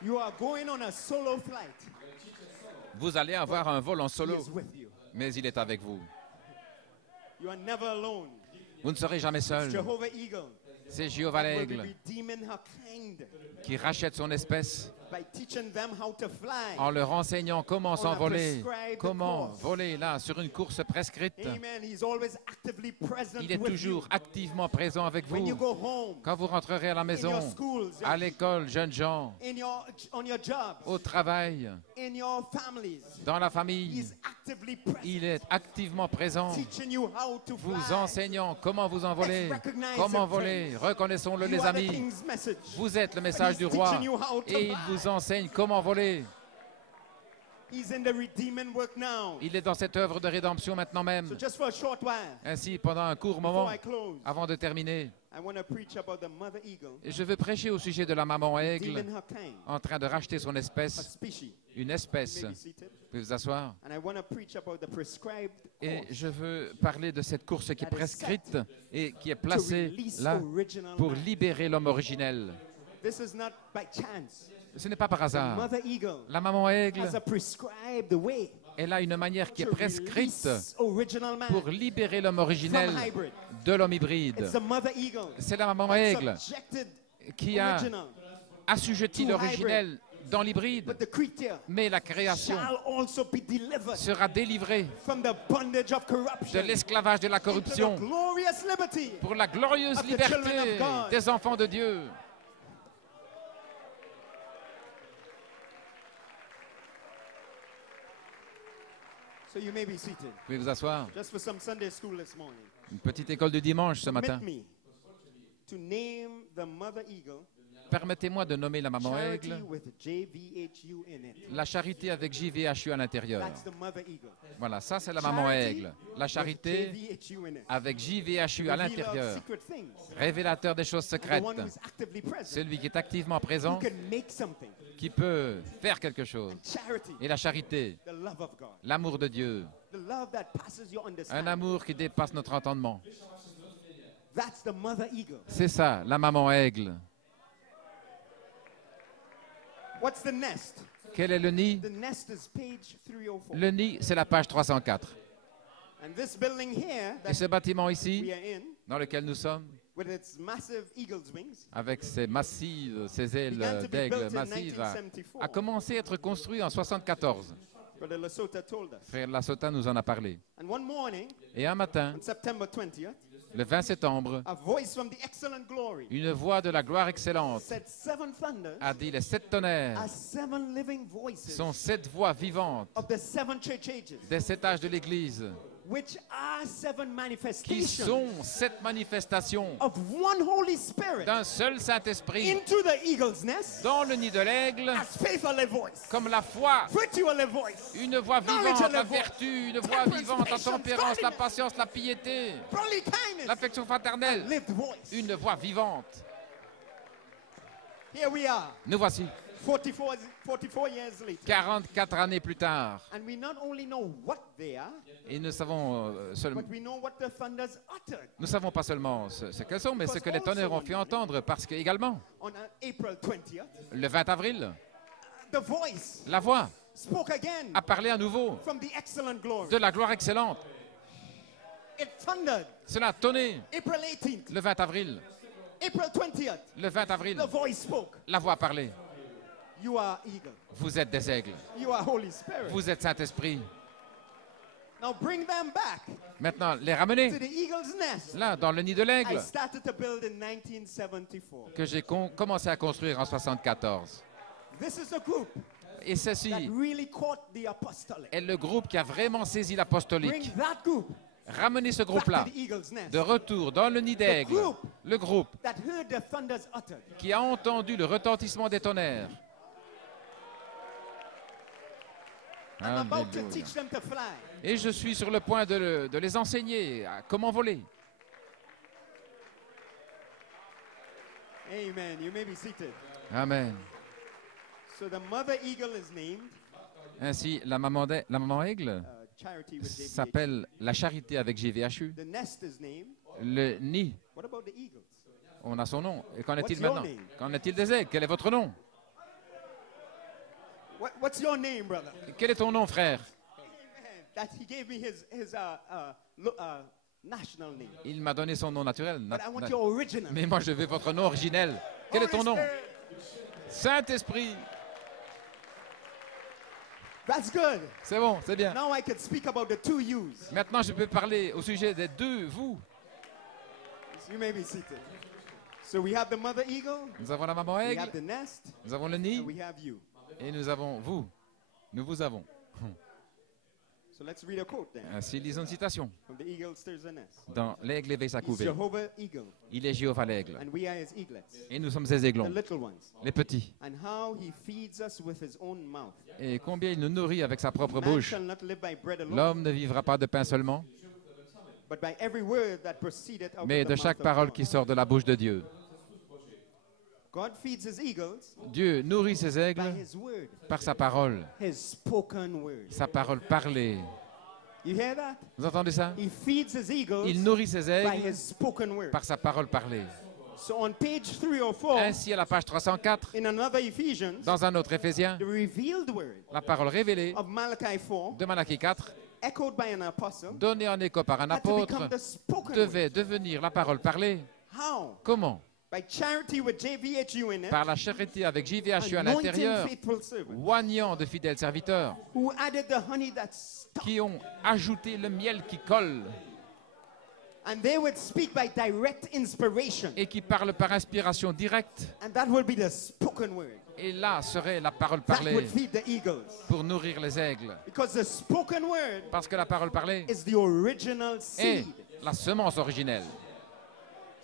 You are going on a solo flight. Vous allez avoir un vol en He solo, is with you. mais il est avec vous. You are never alone. Vous ne serez jamais seul. Jehovah Eagle C'est Jéhovah will be l'aigle redeeming her kind qui rachète son espèce by teaching them how to fly. en leur enseignant comment On a s'envoler, prescribed comment course. voler là sur une course prescrite. Amen. He's always actively present Il est with toujours you. activement présent avec When you vous. go home, Quand vous rentrerez à la in maison, your schools, à l'école, jeunes gens, on your jobs, au travail, in your families, dans la famille, he's actively present, il est activement présent, teaching you how to vous fly. enseignant comment vous envoler, Let's recognize comment him, voler. friends. Reconnaissons-le, You les are the amis. king's message. Vous êtes le But message he's du roi teaching you how to et il fly. vous enseigne comment voler. He's in the redeeming work now. Il est dans cette œuvre de rédemption maintenant même. So just for a short while, Ainsi, pendant un court before moment, I close, avant de terminer, I want to preach about the mother eagle, je veux prêcher au sujet de la maman aigle redeeming her kind, en train de racheter son a espèce, species. une You espèce. may Vous be seated. pouvez vous asseoir. And I want to preach about the prescribed Et course je veux parler de cette course qui est prescrite et qui est to placée release là original pour man. libérer l'homme originel. This is not by chance. Ce n'est pas par The hasard. mother eagle La maman aigle, has a prescribed way elle a une manière qui est to prescrite release original man pour libérer l'homme from originel hybrid. de l'homme hybride. It's the mother eagle C'est la maman aigle subjected qui a original, assujetti to l'originel dans l'hybride, but the creature mais la création shall also be delivered sera délivrée from the bondage of de corruption l'esclavage de la into the corruption glorious liberty. pour la glorieuse of the children liberté of God. des enfants de Dieu. So you may be seated. Vous pouvez vous asseoir. Just for some Sunday school this morning. Une petite école de dimanche ce matin. Permit me to name the mother eagle Permettez-moi de nommer la maman charity aigle with JVHU in it. la charité avec JVHU à l'intérieur. That's the mother eagle. Voilà, ça c'est la maman aigle. La charité With JVHU in it. avec JVHU à Revealer of l'intérieur. secret things. Révélateur des choses The secrètes. one who is actively present. Celui qui est activement Who présent, can make something. qui peut faire quelque chose. Charity. Et la charité, The love of God. l'amour de Dieu. The love that passes your Un understanding. amour qui dépasse notre entendement. That's the mother eagle. C'est ça, la maman aigle. What's the nest? Quel est le nid? The nest is page 304. Le nid, c'est la page 304. And this building here Et that ce bâtiment we ici, are in, dans lequel nous sommes, with its massive eagle's wings, avec ses massives, ses began ailes to be d'aigle built in massives, a 1974. commencé à être construit en 74. Brother Lasota told us. Frère Lassota nous en a parlé. And one morning, Et un matin, on September 20th, le 20 septembre, a voice from the excellent glory une voix de la gloire excellente said 7 thunders a dit les 7 tonnerres are 7 living voices sont 7 voix vivantes of the 7 church ages, des 7 âges de l'Église, which are 7 qui manifestations sont 7 manifestations of one Holy Spirit d'un seul Saint-Esprit into the eagle's nest dans le nid de l'aigle, as faith a live voice, comme la foi, virtue a live voice, une voix Knowledge vivante, a la live voice, vertu, une voix temperance, vivante, la patience, tempérance, la godliness, patience, la piété, brotherly kindness, l'affection a fraternelle, lived voice. une voix vivante. Here we are, Nous voici, 44 years later. 44 années plus tard, And we not only know what they are, et nous savons but we know what the thunders uttered. nous savons pas seulement ce qu'elles sont, mais ce que les tonnerres ont fait entendre, parce que également, On April 20th, le 20 avril, the voice la voix spoke again a parlé à nouveau from the excellent glory. de la gloire excellente. It thundered Cela a tonné April 18th, le 20 avril. April 20th. Le 20 avril, The voice spoke. la voix a parlé. You are eagle. Vous êtes des aigles. You are Holy Spirit. Vous êtes Saint-Esprit. Now bring them back Maintenant, les to ramener the eagle's nest. là, dans le nid de I l'aigle, started to build in 1974. que j'ai commencé à construire en 74. This is a group Et ceci that really caught the apostolic. est le groupe qui a vraiment saisi Bring l'apostolique. that group Ramenez ce back groupe-là to the eagle's nest. de retour dans le nid d'aigle. group. Le groupe That heard the thunders uttered. qui a entendu le retentissement des tonnerres. I'm about to Alléluia. teach them to fly. Et je suis sur le point de les enseigner à comment voler. Amen. You may be seated. Amen. So the mother eagle is named Ainsi, la maman aigle Charity with JVH. s'appelle la charité avec JVHU. The nest is named. Le nid, What about the eagles? on a son nom. Et qu'en est-il What's your maintenant? name? Qu'en est-il des aigles? Quel est votre nom? What's your name, brother? Quel est ton nom, frère? Amen. That he gave me his national name. Il m'a donné son nom naturel. But I want your original. Mais moi, je veux votre nom originel. Quel est ton nom? Holy Spirit. Saint-Esprit. That's good. C'est bon, c'est bien. Now I can speak about the two yous. Maintenant, je peux parler au sujet des deux vous. You may be seated. So we have the mother eagle, Nous avons la maman we have aigle, the nest, nous avons le and nid, we have you. et nous avons vous. Nous vous avons. So let's read a quote then. Ainsi, lisons une citation. From the eagle stirs the nest. Dans L'aigle éveille sa He's couvée. Jehovah eagle, Il est Jéhovah l'aigle. and we are his eaglets, Et nous sommes ses the aiglons, little ones. les petits. And how he feeds us with his own mouth. Et combien il nous nourrit avec sa propre Man bouche. shall not live by bread alone, L'homme ne vivra pas de pain seulement, but by every word that proceedeth out mais of the de mouth chaque of parole God. qui sort de la bouche de Dieu. God feeds his eagles Dieu nourrit ses by aigles his word, par sa parole, his spoken word. sa parole parlée. You hear that? Vous entendez ça? He feeds his eagles Il nourrit ses by aigles his spoken word. par sa parole parlée. So on page 3 or 4, Ainsi, à la page 304, in another Ephesians, dans un autre Éphésiens, the revealed word la parole révélée of Malachi 4, de Malachie 4, echoed by an apostle, donnée en écho par un had to become apôtre, the spoken word. devait devenir la parole parlée. How? Comment? By charity with JVHU in it, Par la charité avec JVHU à anointing l'intérieur, faithful servants, oignant de fidèles serviteurs who added the honey that stuck, qui ont ajouté le miel qui colle and they would speak by direct inspiration, et qui parlent par inspiration directe. and that will be the spoken word. Et là serait la parole That parlée would feed the eagles. pour nourrir les aigles. Because the spoken word Parce que la parole parlée is the original est seed. la semence originelle.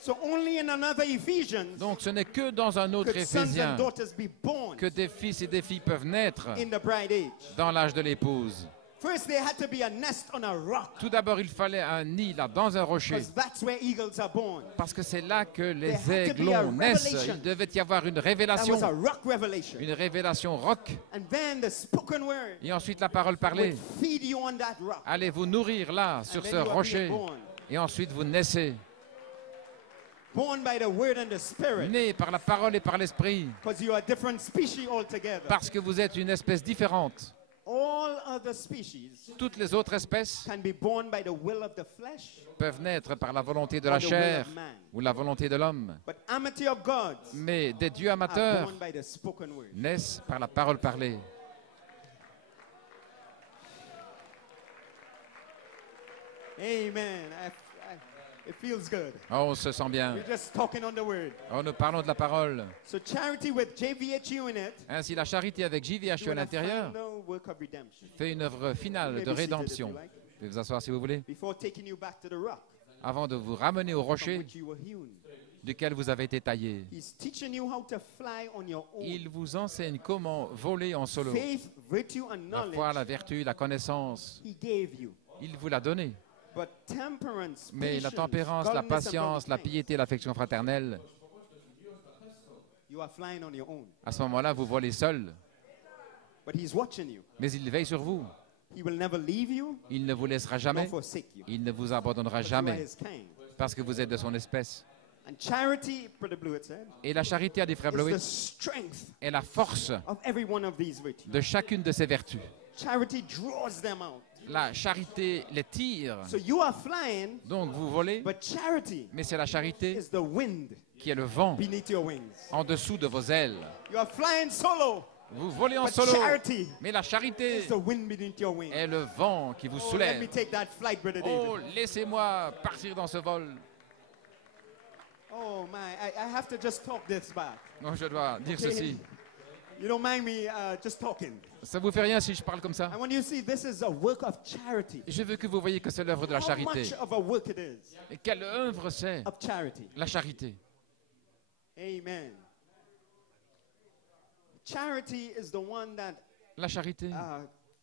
So only in another Ephesians Donc ce n'est que dans un autre could sons and Éphésien daughters be born que des fils et des filles peuvent naître in the bride age. dans l'âge de l'épouse. First, there had to be a nest on a rock, Tout d'abord, il fallait un nid là, dans un rocher, because that's where eagles are born. parce que c'est là que les There had to be a aiglons naissent. revelation. Il devait y avoir une That révélation, was a rock revelation. une révélation rock, And then the spoken word et ensuite la parole parlée. would feed you on that rock. Allez vous nourrir là, sur And ce then you are rocher, being born. et ensuite vous naissez, Born by the word and the spirit. nés par la parole et par l'esprit, Because you are a different species altogether. parce que vous êtes une espèce différente. All other species Toutes les autres espèces can be born by the will of the flesh peuvent naître par la volonté de or la the will chair of man. ou la volonté de l'homme, But amateur gods mais des dieux are amateurs born by the spoken word. naissent par la parole parlée. Amen. It feels good. Oh, on se sent bien. We're just talking on the word. Oh, nous parlons de la parole. So charity with JVHU in it Ainsi, la charité avec JVHU à doing a l'intérieur final work of redemption. fait une œuvre finale de rédemption. Vous pouvez vous asseoir si vous voulez. Before taking you back to the rock Avant de vous ramener au from rocher which you were hewn. duquel vous avez été taillé, He's teaching you how to fly on your own. il vous enseigne comment voler en solo. Faith, virtue, and La foi, knowledge la vertu, la connaissance, he gave you. il vous l'a donné. But temperance, Mais la patience, tempérance, la godliness, and patience, la long-suffering, piété, l'affection fraternelle, you are flying on your own. à ce moment-là, vous volez seul. But he's watching you. Mais il veille sur vous. He will never leave you Il ne vous laissera nor jamais. forsake you. Il ne vous abandonnera Because you are jamais his kind. parce que vous êtes de son espèce. And charity, Brother Blewett said, Et la charité, a des frères is the Bleuet, strength est la force of every one of these virtues. de chacune de ces vertus. Charity draws them out. La charité les tire. So you are flying, Donc vous volez, but charity mais c'est la charité is the wind qui est le vent beneath your wings. en dessous de vos ailes. You are flying solo, Vous volez en but solo, charity mais la charité is the wind beneath your wings. est le vent qui vous Oh, let me soulève. take that flight, Brother Oh, David. laissez-moi partir dans ce vol. Oh my, I have to just talk this back. Non, je dois dire Okay. ceci. You don't mind me just talking. Ça vous fait rien si je parle comme ça? And when you see this is a work of charity, Je veux que vous voyez que c'est l'œuvre de la how charité. much of a work it is Et quelle œuvre c'est? of charity. La charité. Amen. Charity is the one that La charité.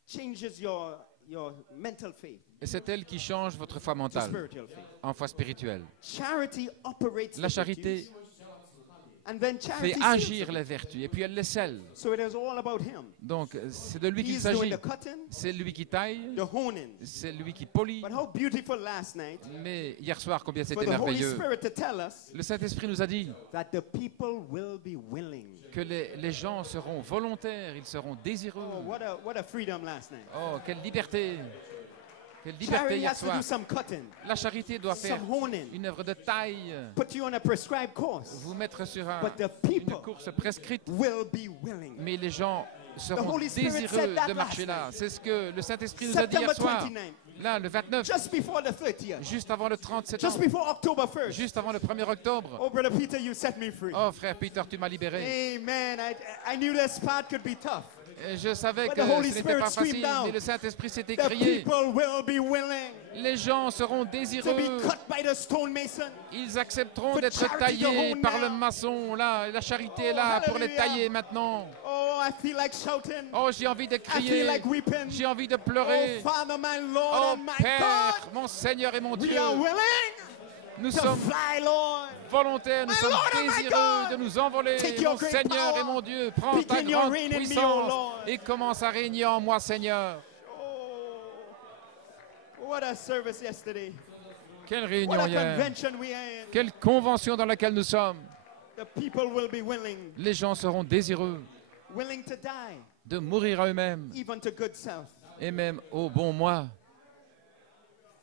changes your mental faith Et c'est elle qui change votre foi to mentale spiritual faith. en foi spirituelle. Charity operates La the charité virtues, and then charity fait seals agir them. les vertus et puis elle les scelle. So it is all about him. Donc c'est de lui qu'il He's doing s'agit. the cutting, C'est lui qui taille, the honing. c'est lui qui polit. But how beautiful last night Mais hier soir, combien for c'était the Holy merveilleux. Spirit to tell us Le Saint-Esprit nous a dit that the people will be willing. que les gens seront volontaires, ils seront désireux. Oh, what a freedom last night. Oh, quelle liberté! Quelle liberté Charity hier has to do soir. some cutting, La charité doit faire some honing, une œuvre de taille, put you on a prescribed course. vous mettre sur But the une people course prescrite. will be willing. Mais les gens seront Holy Spirit désireux said that de marcher last là. night. C'est ce que le Saint-Esprit nous a dit September hier soir. 29th, Là, le 29, just before the 30th, juste avant le 30 just septembre, before October 1st. juste avant le 1er octobre. Oh, Brother Peter, you set me free. Oh, frère Peter, tu m'as libéré. Amen. I knew this part could be tough. Je savais But que the Holy ce n'était Spirit pas screamed facile, out, mais le Saint-Esprit s'est The écrié. people will be willing Les gens seront to désireux. be cut by the stonemason. Ils accepteront For d'être charity taillés to own par le now. maçon. Là, la charité est Oh, là pour les hallelujah. tailler maintenant. Oh, I feel like shouting. Oh, j'ai envie de I feel crier. like weeping. J'ai envie de Oh, pleurer. Father, my Lord Oh, and my Père, God, mon Seigneur et mon we Dieu. are willing Nous to sommes fly, Lord. volontaires, nous My sommes Lord and my désireux God, de nous envoler. take your Mon great Seigneur power. et mon Dieu, prends ta Begin your grande reign in me, O puissance Lord. et commence à régner en moi, Seigneur. Oh, what a service yesterday. Quelle What réunion a hier. convention we are in. Quelle convention dans laquelle nous sommes. The people will be willing, Les gens seront désireux willing to die, de mourir à eux-mêmes even to good self. et même au bon moi.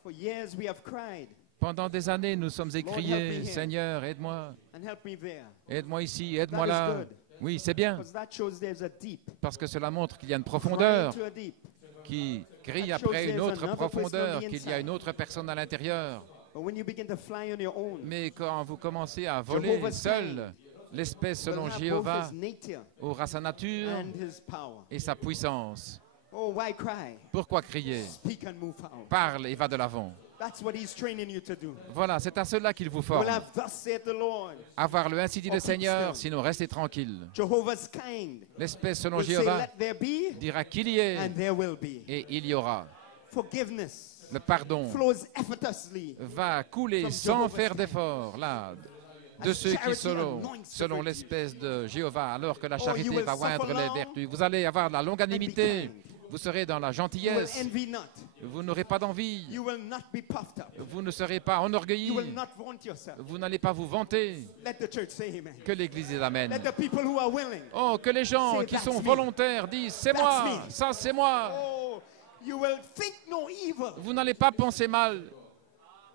For years we have cried, Pendant des années, nous sommes help me écriés, here. Seigneur, aide-moi, and help me there. aide-moi ici, aide-moi That is là. good. Oui, c'est bien, Because that shows there's a deep, parce que cela montre qu'il y a une crying profondeur to a deep. qui crie That shows après une there's autre another person on profondeur, the qu'il y a inside. une autre personne à l'intérieur. But when you begin to fly on your own, Mais quand vous commencez à voler Jehovah's seul, l'espèce will selon have Jéhovah both his nature aura sa nature and his power. et sa puissance. Oh, why cry? Pourquoi crier? Speak and move out. Parle et va de l'avant. That's what he's training you to do. Voilà, c'est à cela qu'il vous You forme. will have thus saith the Lord. Avoir le ainsi dit le Oh, keep Seigneur, still. sinon restez tranquille. Jehovah's kind L'espèce selon will say, Jéhovah let there be, dira qu'il y ait and there will be. et il y aura. Forgiveness Le pardon flows effortlessly. va couler From sans Jehovah's faire hand. d'effort, là, de As ceux qui charity selon, anoints the selon virtue. l'espèce de Jéhovah, alors que la Oh, charité you will va oindre suffer les long vertus. Vous allez avoir de la longanimité, kind. vous serez dans la You will gentillesse, envy not. vous n'aurez pas d'envie, You will not be puffed up. vous ne serez pas You will enorgueillis, not vaunt yourself. vous n'allez pas vous vanter. Let the church say amen. Que l'Église dise Amen. Let the people who are willing. Oh, que les gens Say, qui "That's sont me. volontaires disent, c'est That's moi, me." ça c'est moi. Oh, you will think no evil. Vous n'allez pas penser mal.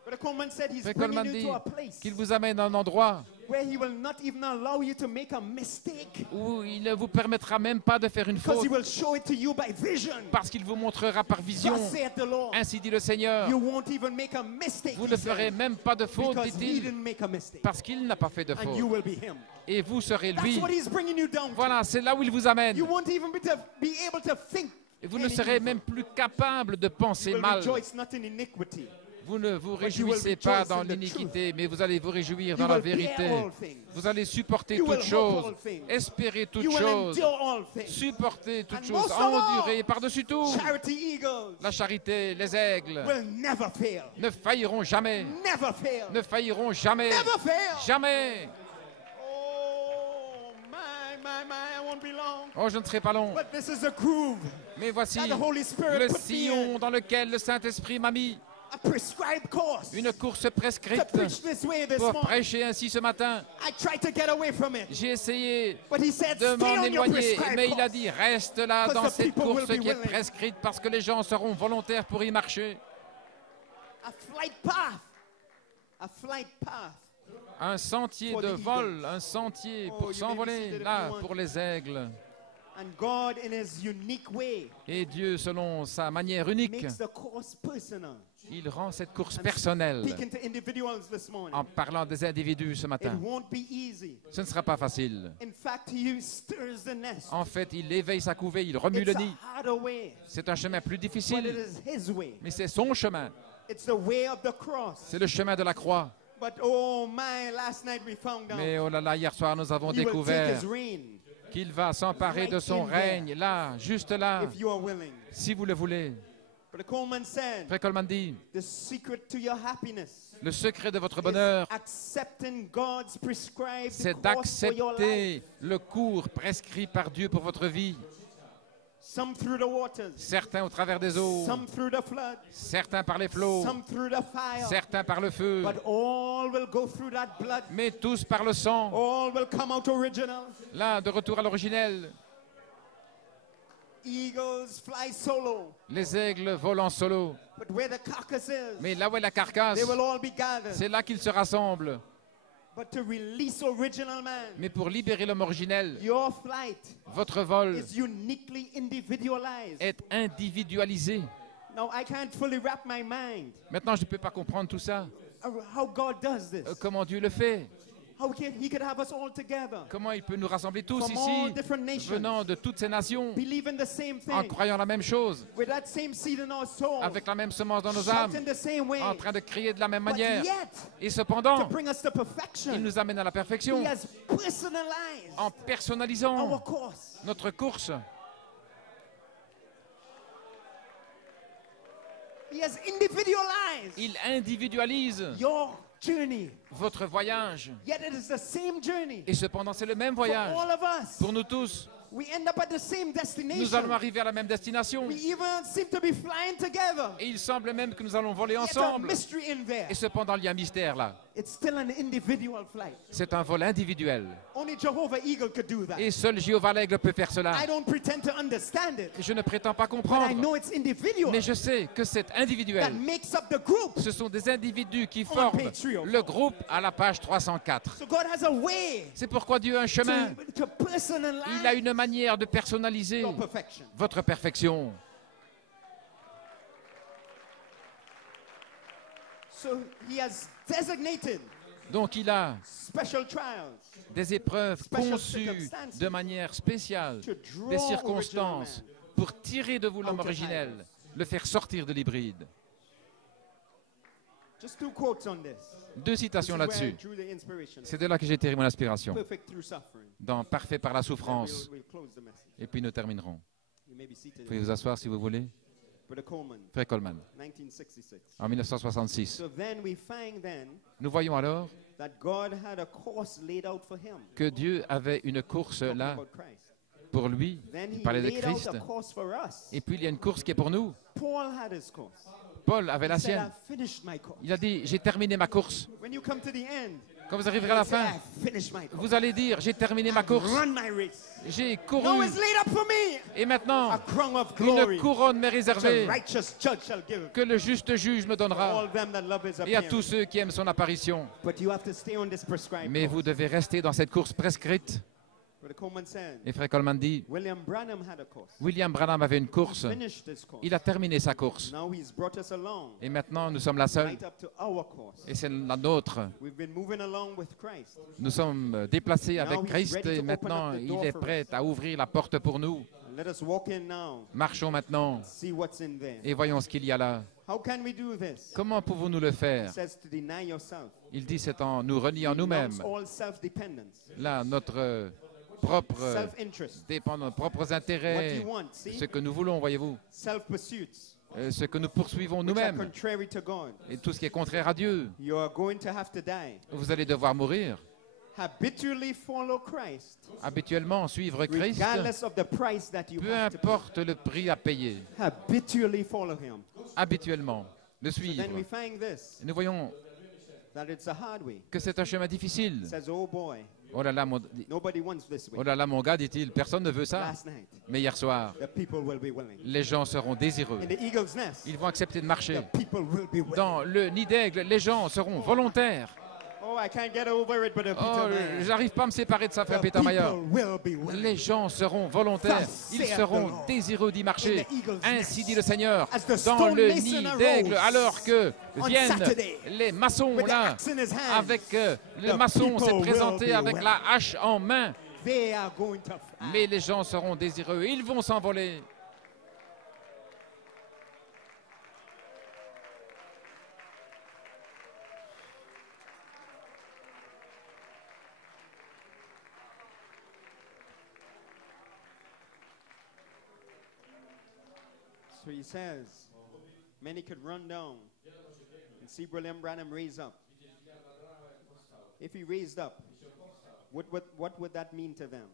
But Coleman said he's Frère bringing Coleman you dit to a place qu'il vous amène à un endroit where he will not even allow you to make a mistake, où il ne vous permettra même pas de faire une because faute he will show it to you by vision. parce qu'il vous montrera par vision. Thus saith the Lord. Ainsi dit le Seigneur. You won't even make a mistake, Vous he ne ferez said, même pas de faute, because he dit-il, didn't make a mistake. parce qu'il n'a pas fait de And you faute. will be him. Et vous serez That's lui. what he's bringing you down to. Voilà, c'est là où il vous amène. You won't even be able to think. Et vous ne any serez evil. même plus capable de penser You will mal. rejoice not in iniquity. Vous ne vous But you will réjouissez pas rejoice dans in the l'iniquité, mais vous allez vous réjouir You dans la will bear vérité. all things. Vous allez supporter You will toutes hope all choses, things. espérer toutes You will choses, endure all things. supporter toutes And choses, most of all, endurer et par-dessus tout. Charity eagles La charité, les aigles will never fail. ne failliront jamais, Never fail. ne failliront jamais, Never fail. jamais. Oh, I won't be long. Oh, je ne serai pas long, But this is a groove mais voici that the Holy Spirit le put me sillon in. dans lequel le Saint-Esprit m'a mis, A prescribed course une course to prescrite preach this way this pour morning. prêcher ainsi ce matin. I tried to get away from it, J'ai essayé but he said, de stay m'en on your éloigner, prescribed mais il a course. dit reste là Because dans the cette people will course be qui est willing. prescrite parce que les gens seront volontaires pour y marcher. A flight path. A flight path. Un sentier For de the vol, eagles. un sentier Oh, pour you may be s'envoler, seated if là, you want. pour les aigles. And God, in his unique way, Et Dieu, selon sa manière unique, makes the course personal. il rend cette course I'm personnelle. Speaking to individuals this morning. En parlant des individus ce It matin, won't be easy. ce ne sera pas facile. In fact, he stirs the nest. En fait, il éveille sa couvée, il remue It's le nid. a harder way, C'est un chemin plus but it difficile, is his way. mais c'est son chemin. It's the way of the cross. C'est le chemin de la croix. But oh my, last night we found out Mais oh là là, hier soir, nous avons he will take découvert his reign qu'il va s'emparer de son Right in there. règne, là, juste là, if you are willing. si vous le voulez. But Coleman said, Frère Coleman dit, the secret to your happiness le secret de votre is bonheur, accepting God's prescribed c'est course for your life. d'accepter le cours prescrit par Dieu pour votre vie. Some through the waters, Certains au travers des eaux, some through the flood, certains par les flots, some through the fire. certains par le feu, But all will go through that blood. mais tous par le sang. All will come out original. Là, de retour à l'originel, Eagles fly solo. les aigles volent en solo. But where the carcass is, Mais là où est la carcasse, they will all be gathered. c'est là qu'ils se rassemblent. But to release original man, Mais pour libérer l'homme originel, your flight votre vol is uniquely individualized. est individualisé. Now, I can't fully wrap my mind Maintenant, je ne peux pas comprendre tout ça. how God does this. Comment Dieu le fait? he could have us all together Comment il peut nous rassembler tous from all ici, different nations, venant de toutes ces nations, believing the same en thing, croyant la même chose, with that same seed in our souls, avec la même semence dans nos âmes, shouting the same way, en train de crier de la même but manière. yet, Et to cependant, bring us to perfection, il nous amène à la perfection he has personalized en personnalisant our course. notre course. He has individualized Il individualise your journey. votre voyage. Yet it is the same journey Et cependant, c'est le même for voyage all of us. pour nous tous. We end up at the same destination. Nous allons arriver à la même destination. We even seem to be flying together. Et il semble même que nous allons voler Yet a ensemble. mystery in there. Et cependant, il y a un mystère là. It's still an individual flight. C'est un vol individuel. Only Jehovah Eagle could do that. Et seul Jéhovah l'Aigle peut faire cela. I don't pretend to understand it, Je ne prétends pas but I comprendre, know it's individual mais je sais que c'est that individuel. makes up the group. Ce sont des individus qui forment le groupe à la page 304. So God has a way C'est pourquoi Dieu a un chemin. to personalize Il a une manière de personnaliser your perfection. votre perfection. So he has designated Donc il a special trials des épreuves Special conçues circumstances de manière spéciale, to draw des original circonstances man. pour tirer de vous l'homme out of originel, idols. le faire sortir de l'hybride. Just 2 quotes on this. Deux citations This is where I là-dessus. drew the inspiration. C'est de là que j'ai tiré mon inspiration. Perfect through suffering. Dans Parfait par la Then souffrance. we'll close the message. Et puis nous terminerons. You may be seated. Vous pouvez vous asseoir si vous voulez. Brother Coleman, Frère Coleman, 1966. en 1966. So then we find then Nous voyons alors that God had a course laid out for him. que Dieu avait une course Talking là about Christ. pour lui. Then Il he parlait de laid out Christ. a course for us. Et puis il y a une course qui est pour nous. Paul had his course. Paul avait la He said, sienne. I finished my course. Il a dit, j'ai terminé ma course. When you come to the end, Quand vous arriverez à la he said, fin, I finished my course. vous allez dire, j'ai terminé ma course. Run my race. J'ai Now couru. it's laid up for me. Et maintenant, A crown of glory. une couronne m'est which réservée a righteous judge shall give que le juste juge me to donnera. all them that love his Et à appearing. tous ceux qui aiment son apparition. But you have to stay on this prescribed Mais course. vous devez rester dans cette course prescrite. Brother Coleman said, Et Frère Coleman dit, William Branham had a course. William Branham avait une course. Finished his course. Il a terminé sa course. Now he's brought us along Et maintenant, nous sommes la seule. right up to our course. Et c'est la nôtre. We've been moving along with Christ. Nous sommes déplacés avec Now he's Christ ready to et open maintenant, up the il door est for prêt us. à ouvrir la porte pour nous. Let us walk in now. Marchons maintenant See what's in there. et voyons ce qu'il y a là. How can we do this? Comment pouvons-nous le It faire? says to deny yourself. Il dit c'est en nous reliant Renounce nous-mêmes. all self-dependence, Là, notre propre self-interest, dépendance, nos propres what intérêts, you want, see? ce que nous voulons, voyez-vous, Self-pursuits, ce que nous poursuivons which are nous-mêmes contrary to God. et tout ce qui est contraire à Dieu. You are going to have to die. Vous allez devoir mourir. Habitually follow Christ, Habituellement, suivre Christ, regardless of the price that you peu have to pay. importe le prix à payer. Habitually follow Him. Habituellement, le So suivre. then we find this, Nous voyons that it's a hard way. que c'est un chemin difficile. It says, oh boy, Oh là là, nobody wants this way. mon gars, dit-il, personne ne veut ça. Last night, Mais hier soir, the people will be willing. les gens seront désireux. In the eagle's nest, Ils vont accepter de marcher. the people will be willing. Dans le nid d'aigle, les gens seront volontaires. Oh, I can't get over it, but Oh, Peter Mayer. j'arrive pas à me séparer de ça, frère The Peter Mayer. people will be willing. Les gens seront volontaires. Ils seront désireux d'y marcher. Ainsi dit le Seigneur, dans le nid d'aigle, alors que viennent les maçons With the là, axe in his hand, avec le maçon s'est présenté avec la hache en main. they are going to fly. Mais les gens seront désireux. Ils vont s'envoler. So he says, many could run down and see William Branham raise up. If he raised up, what would that mean to them?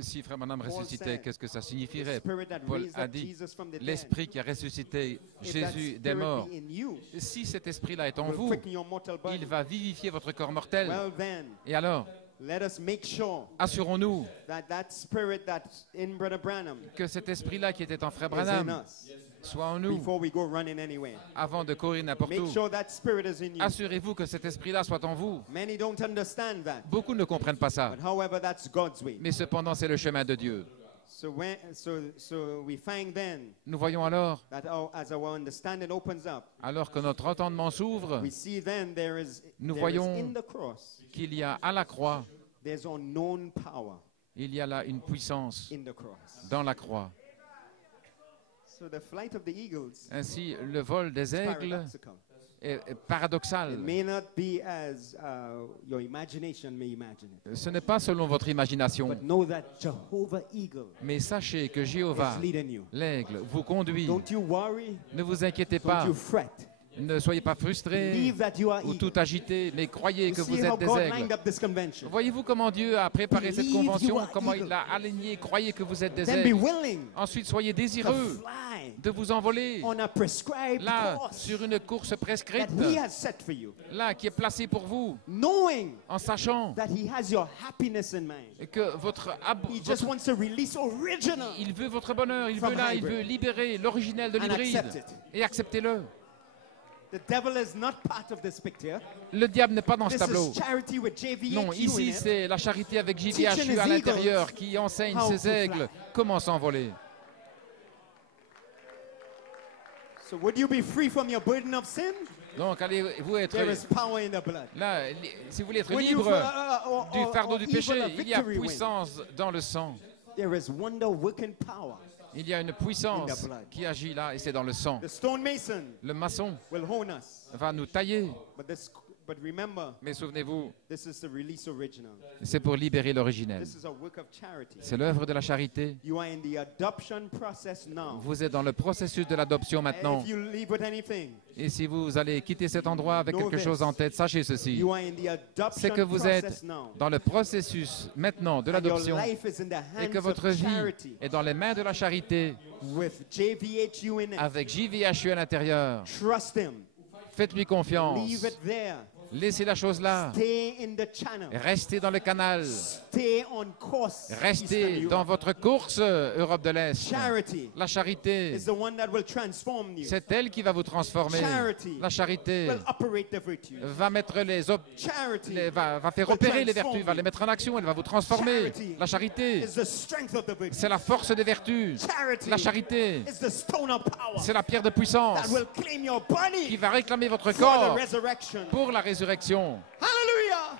Si Frère Branham Paul ressuscitait, said, qu'est-ce que ça The signifierait? spirit that Paul raised a up dit, Jesus from the dead, l'esprit qui a ressuscité if that Jésus des spirit morts, be in you, si cet esprit-là est en will vous, quicken your mortal body. il va vivifier votre corps mortel. Well then, Et alors, let us make sure assurons-nous that spirit that's in Brother Branham que cet esprit-là qui était en Frère is in Branham us soit en nous before we go running anywhere. avant de courir n'importe Make où. sure that spirit is in you. Assurez-vous que cet esprit-là soit en vous. Many don't understand that, Beaucoup ne comprennent pas ça, but however, that's God's way. mais cependant c'est le chemin de Dieu. So we find then Nous voyons alors, that as our understanding opens up, alors que notre entendement s'ouvre, we see then nous there is voyons in the cross, qu'il y a à la croix, there's unknown power il y a là une puissance in the cross. dans la croix. So the flight of the eagles Ainsi, le vol des is aigles paradoxical. est paradoxal. It may not be as your imagination may imagine it, Ce n'est pas selon votre imagination, but know that Jehovah Eagle mais sachez que is Jéhovah, leading you. l'aigle, vous conduit. Don't you worry, Ne vous inquiétez don't pas, you fret. ne soyez pas frustrés Believe that you are ou eagle. tout agité, mais croyez You que vous see how êtes des God aigles. lined up this convention. Voyez-vous comment Dieu a préparé cette Believe you convention, are comment eagle. il l'a alignée. Croyez que vous êtes des Then be aigles. willing Ensuite, soyez to désireux fly de vous envoler on a prescribed là, course sur une course prescrite, that He has set for you, là, qui est placée pour vous, knowing en sachant that He has your happiness in mind. que votre He just wants to release original il veut votre bonheur, il from veut là, il hybrid veut libérer l'originel de and l'hybride accept it. et acceptez-le. The devil is not part of this picture. Le diable n'est pas dans ce This tableau. is charity with JVHU Non, in ici it. c'est la charité avec Teaching JVHU his à eagles l'intérieur qui enseigne how ses to aigles fly. comment s'envoler. So would you be free from your burden of sin? Donc allez-vous être There is power in the blood. là, si vous voulez être When you libre or du fardeau du evil, péché, a il y a victory win. puissance dans le sang. There is wonder working power. Il y a une puissance In the blood. qui agit là et c'est dans le sang. The stone mason Le maçon will hone us. va nous tailler, But remember, mais souvenez-vous, this is the release original. c'est pour libérer l'originel. This is a work of charity. C'est l'œuvre de la charité. You are in the adoption process now. Vous êtes dans le processus de l'adoption And maintenant. if you leave with anything, Et si vous allez quitter cet endroit avec quelque chose en tête, sachez ceci. you are in the C'est que adoption vous process êtes now. dans le processus maintenant de And your l'adoption life is in the et que hands votre of vie charity est dans les mains de la charité with JVHU in it. avec JVHU à l'intérieur. Trust Him. Faites-lui confiance. Leave it there. Laissez la chose là. Stay in the channel. Restez dans le canal. Stay on course. Restez Eastern dans Europe. votre course Europe de l'Est. Charity La charité, is the one that will transform you. c'est elle qui va vous transformer. Charity La charité will operate the virtues. va mettre Charity va faire will opérer les transform vertus, va you. les mettre en action, elle va vous transformer. Charity La charité, is the strength of the virtues. c'est la force des vertus. Charity La charité, is the stone of power c'est la pierre de that puissance will claim your qui body va réclamer votre for the corps resurrection. pour la résurrection. Hallelujah!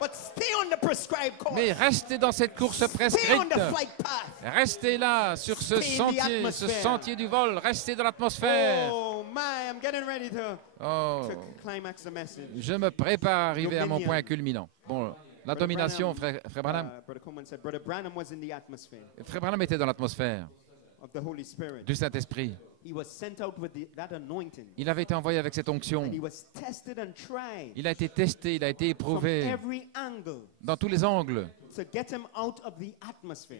But stay on the prescribed course. Mais restez dans cette course Stay on prescrite. the flight path. Restez là, sur ce Stay in the sentier, atmosphere. ce sentier du vol. Restez dans l'atmosphère. Oh my, I'm getting ready Oh, to climax the message. je me prépare à arriver à mon Dominion. point culminant. Bon, la Brother domination, Branham, frère Branham. Brother Coleman said, Brother Branham was in the atmosphere Frère Branham était dans l'atmosphère of the Holy Spirit. du Saint-Esprit. He was sent out with that anointing. Il avait été envoyé avec cette onction. And he was tested and tried Il a été testé, il a été from éprouvé every angle dans tous les angles to get him out of the atmosphere.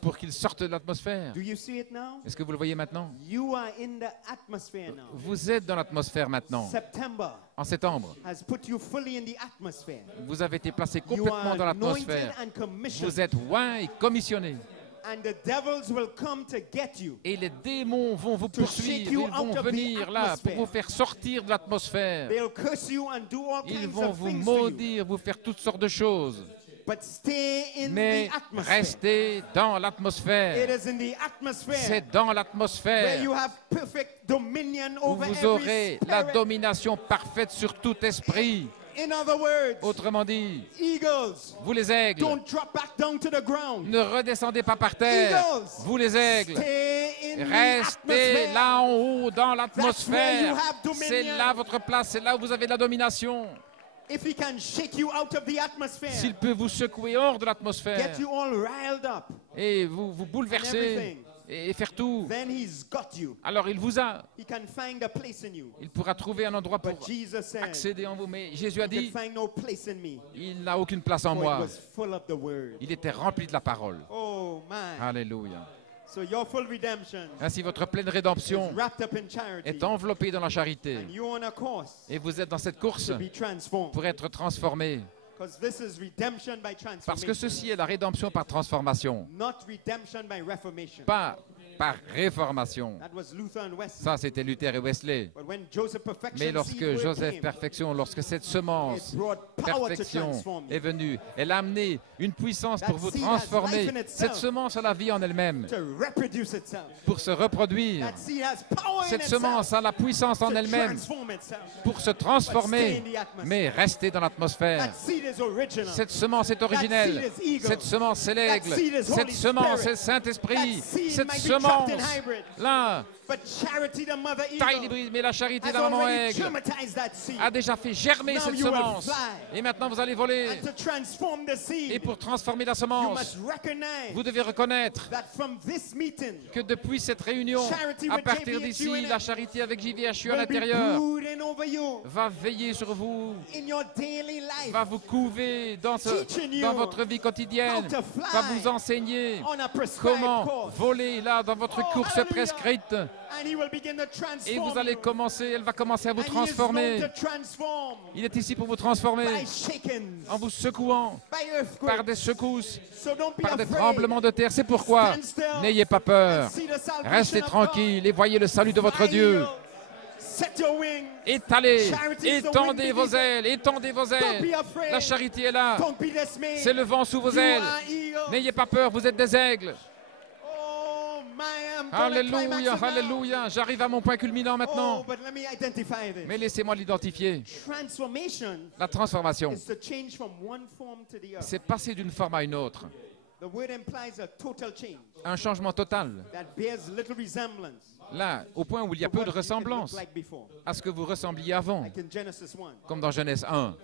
pour qu'il sorte de l'atmosphère. Do you see it now? Est-ce que vous le voyez maintenant? You are in the atmosphere now. Vous êtes dans l'atmosphère maintenant. September En septembre, has put you fully in the atmosphere. vous avez été placé You complètement are dans anointed l'atmosphère. and commissioned. Vous êtes oint et commissionné. And the devils will come to get you. Et les démons vont vous poursuivre, shake ils you vont out of the venir là pour atmosphere. vous faire sortir de l'atmosphère. They'll curse you and do all Ils kinds vont of vous things to you. maudire, vous faire toutes sortes de choses. But stay in Mais the atmosphere. restez dans It l'atmosphère. is in the atmosphere C'est dans where l'atmosphère you have perfect dominion où over vous every aurez la spirit. domination parfaite sur tout esprit. In other words, Autrement dit, eagles, vous les aigles, don't drop back down to the ground. ne redescendez pas par terre. Eagles, Vous les aigles, stay in the restez atmosphere. là en haut dans where l'atmosphère. you have dominion. C'est là votre place, c'est là où vous avez de la domination. If he can shake you out of the atmosphere, S'il peut vous secouer hors de l'atmosphère get you all riled up, et vous bouleverser everything. et faire tout, then he's got you. alors il vous a. He can find a place in you. Il pourra trouver un endroit pour But Jesus said, accéder en vous. Mais Jésus a he could dit, find no place in me, il n'a aucune place en for it moi. was full of the word. Il était rempli de la parole. Oh my. Alléluia. So your full redemption Ainsi, votre pleine is rédemption wrapped up in charity. est enveloppée dans la charité. And you're on a course Et vous êtes dans cette course to be transformed. pour être transformé. Because this is redemption by Parce que transformation. ceci est la rédemption par transformation. Not redemption by reformation. Pas par réformation. That was Luther and Wesley. Ça, c'était Luther et Wesley. But when Joseph perfection Mais lorsque seed word Joseph came, Perfection, lorsque cette semence it brought power to perfection transform you, est venue, elle a amené une puissance pour That vous seed has transformer. life in itself. Cette semence a la vie en elle-même to reproduce itself. pour se reproduire. That seed has power in Cette itself semence a la puissance en to elle-même transform itself. pour se But stay transformer, in the atmosphere. mais rester dans l'atmosphère. That seed is original. Cette semence est originelle. That seed is eagle. Cette semence, c'est l'aigle. That seed is Cette Holy semence, Spirit. c'est le Saint-Esprit. That seed Cette might be trapped in semence, hybrid. là, But charity, the mother taille eagle, hybride, mais la charité, has la maman already aigle, traumatized that seed. a déjà fait germer Now cette you will semence. fly. Et maintenant, vous allez voler. And to transform the seed, Et pour transformer la you semence, must recognize vous devez reconnaître that from this meeting que depuis cette réunion, Charity à with partir JVHU d'ici, in la it charité avec JVHU à will be l'intérieur brooding over you va veiller sur vous, in your daily life, va vous couver dans Teaching you dans votre vie quotidienne, how to fly va vous enseigner on a prescribed comment course. voler là dans votre Oh, course hallelujah. prescrite. And he will begin to Et transform vous allez you. commencer, elle va commencer à vous And he is transformer. going to transform Il est ici pour vous transformer by shakings, en vous secouant by par earthquakes. des secousses, So don't be par des afraid. tremblements de terre. C'est pourquoi Stand still n'ayez pas peur. and see the salvation Restez of tranquille et voyez le salut de God. votre Fly Dieu. eagles. Set your wings. Étalez, Charity is the étendez wind vos beneath ailes, étendez vos Don't be ailes. afraid. La charité est là. Don't be dismayed. C'est le vent sous vos You ailes. are eagles. N'ayez pas peur, vous êtes des aigles. Oh, my, I'm gonna Alléluia, climax it now. alléluia. J'arrive à mon point culminant Oh, maintenant. but let me identify this. Mais laissez-moi l'identifier. Transformation La transformation, is to change from one form to the other. c'est passer d'une forme à une autre. The word implies a total change Un changement total. that bears little resemblance Là, au point où il y a to peu what de you could look ressemblance like before. à ce que vous ressembliez avant. Like in Genesis 1, Comme dans Genèse 1,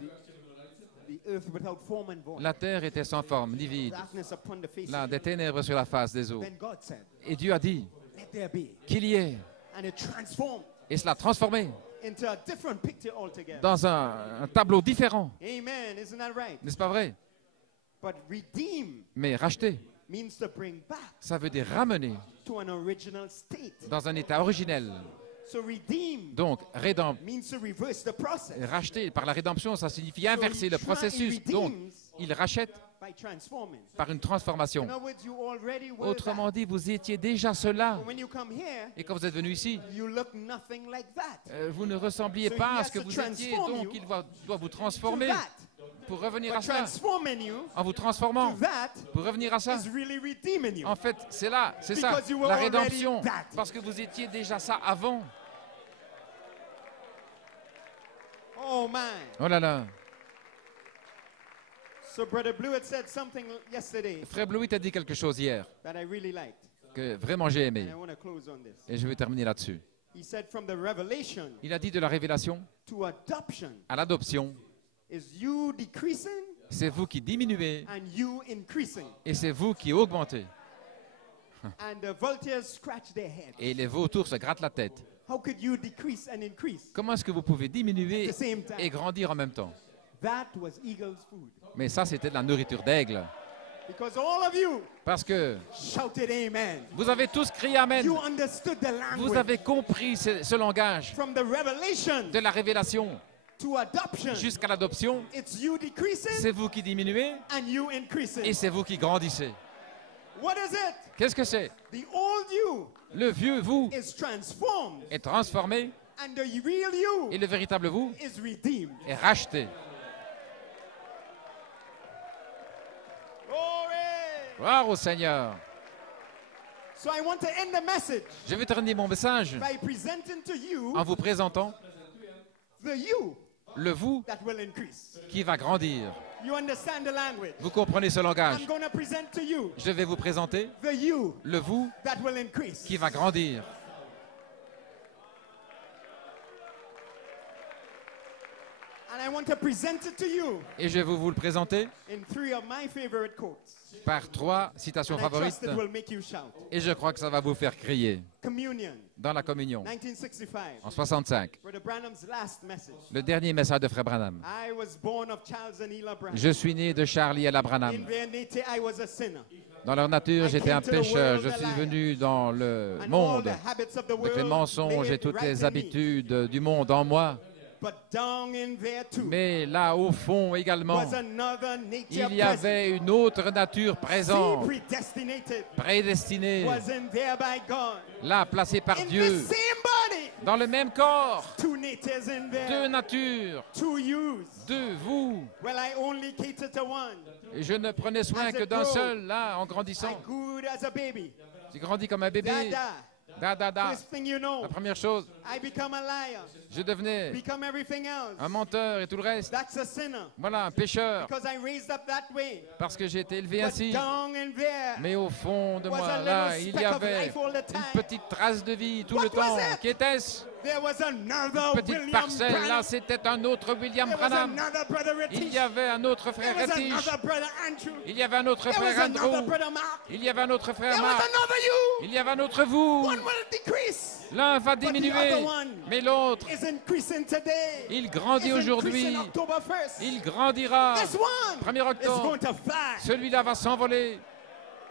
the earth without form and void, la terre était sans forme, ni vide. darkness upon the face Là, of des the earth. ténèbres sur la face des eaux. Then God said, Et Dieu a dit let there be. qu'il y ait. And it transformed Et cela a transformé into a different picture altogether. dans un tableau différent. Amen. Isn't that right? N'est-ce pas vrai? But redeem Mais racheter, means to bring back ça veut dire ramener to an original state. dans un état originel. So redeem Donc, means to reverse the process racheter par la rédemption, ça signifie inverser le processus. Donc, il rachète by transforming. par une transformation. In other words, you already were Autrement that. dit, vous étiez déjà cela. But when you come here, Et quand vous êtes venu ici, you look nothing like that. vous ne ressembliez So pas he à has ce que to vous étiez, transform donc you il doit vous To transformer that. pour revenir à But cela. transforming you En vous transformant, to that pour revenir à ça. is really redeeming you. En fait, c'est là, c'est ça, Because you were la already rédemption. that. Parce que vous étiez déjà ça avant. Oh my. Oh là là. So Brother Blewett said something yesterday Frère Blewett a dit quelque chose hier that I really liked. que vraiment j'ai aimé. And I want to close on this. Et je vais terminer là-dessus. He said from the revelation Il a dit de la révélation to adoption à l'adoption, is you decreasing c'est vous qui diminuez and you increasing. et c'est vous qui augmentez. And the vultures scratch their head. Et les vautours se grattent la tête. How could you decrease and increase Comment est-ce que vous pouvez at diminuer the same time? et grandir en même temps? That was eagle's food. Mais ça, c'était de la nourriture d'aigle. Because all of you Parce que shouted amen. vous avez tous crié Amen. You understood the Vous language avez compris ce langage from the revelation de la révélation to adoption. jusqu'à l'adoption. It's you decreasing C'est vous qui diminuez and you increasing. et c'est vous qui grandissez. What is it? Qu'est-ce que c'est? The old you Le vieux vous is transformed est transformé and the real you et le véritable vous is redeemed. est racheté. Glory! Gloire au Seigneur. So I want to end the message Je vais terminer mon message by presenting to you en vous présentant the you le vous that will increase. qui va grandir. You understand the language? Vous comprenez ce langage? I'm going to present to you Je vais vous présenter the you le vous that will increase. qui va grandir. And I want to present it to you Et je vais vous le présenter in 3 of my favorite quotes. par 3 citations And I trust favorites. it will make you shout. Et je crois que ça va vous faire crier Communion, dans la communion. 1965. En 65, Brother Branham's last message. le dernier message de Frère Branham. I was born of Charles and Ella Branham. Je suis né de Charlie et la In Branham. their nature, I was a sinner. Dans leur nature, I j'étais un came to the pécheur. world Je a suis liar. venu dans le And all monde the habits of the avec les world mensonges et laid toutes right les in me. habitudes du monde en moi. But down in there too Mais là, au fond également, was another nature il y avait une autre nature présente, predestinated, prédestinée, was in there by God. là, placée par In the Dieu, same body, dans le même corps, two natures in there, deux natures, two yous. deux vous. Well, I only cater to one. Et je ne prenais soin que d'un seul, là, en grandissant. I grew as a baby. J'ai grandi comme un bébé. Dada. First thing you know, La première chose, I become a liar. je devenais Become everything else. un menteur et tout le reste. That's a sinner. Voilà, un pécheur, Because I raised up that way. parce que j'ai été élevé But ainsi. down in there, Mais au fond de was moi, a là, little il speck y of avait life all the time. une petite trace de vie tout What le temps. was it? Qu'était-ce? there was another Petite William parcelle, là, Branham. c'était un autre William There was Branham. another brother Il Retish. y avait un autre There frère was Retish. another brother Andrew. Il y avait un autre There was frère another Andrew. brother Mark. Il y avait un autre frère There was Marc. another you. Il y avait un autre vous. One will decrease. L'un va the diminuer, other one mais l'autre, Is increasing today. il grandit Is aujourd'hui. increasing October 1st. Il grandira. This one 1er is octobre, going to fly. celui-là va s'envoler.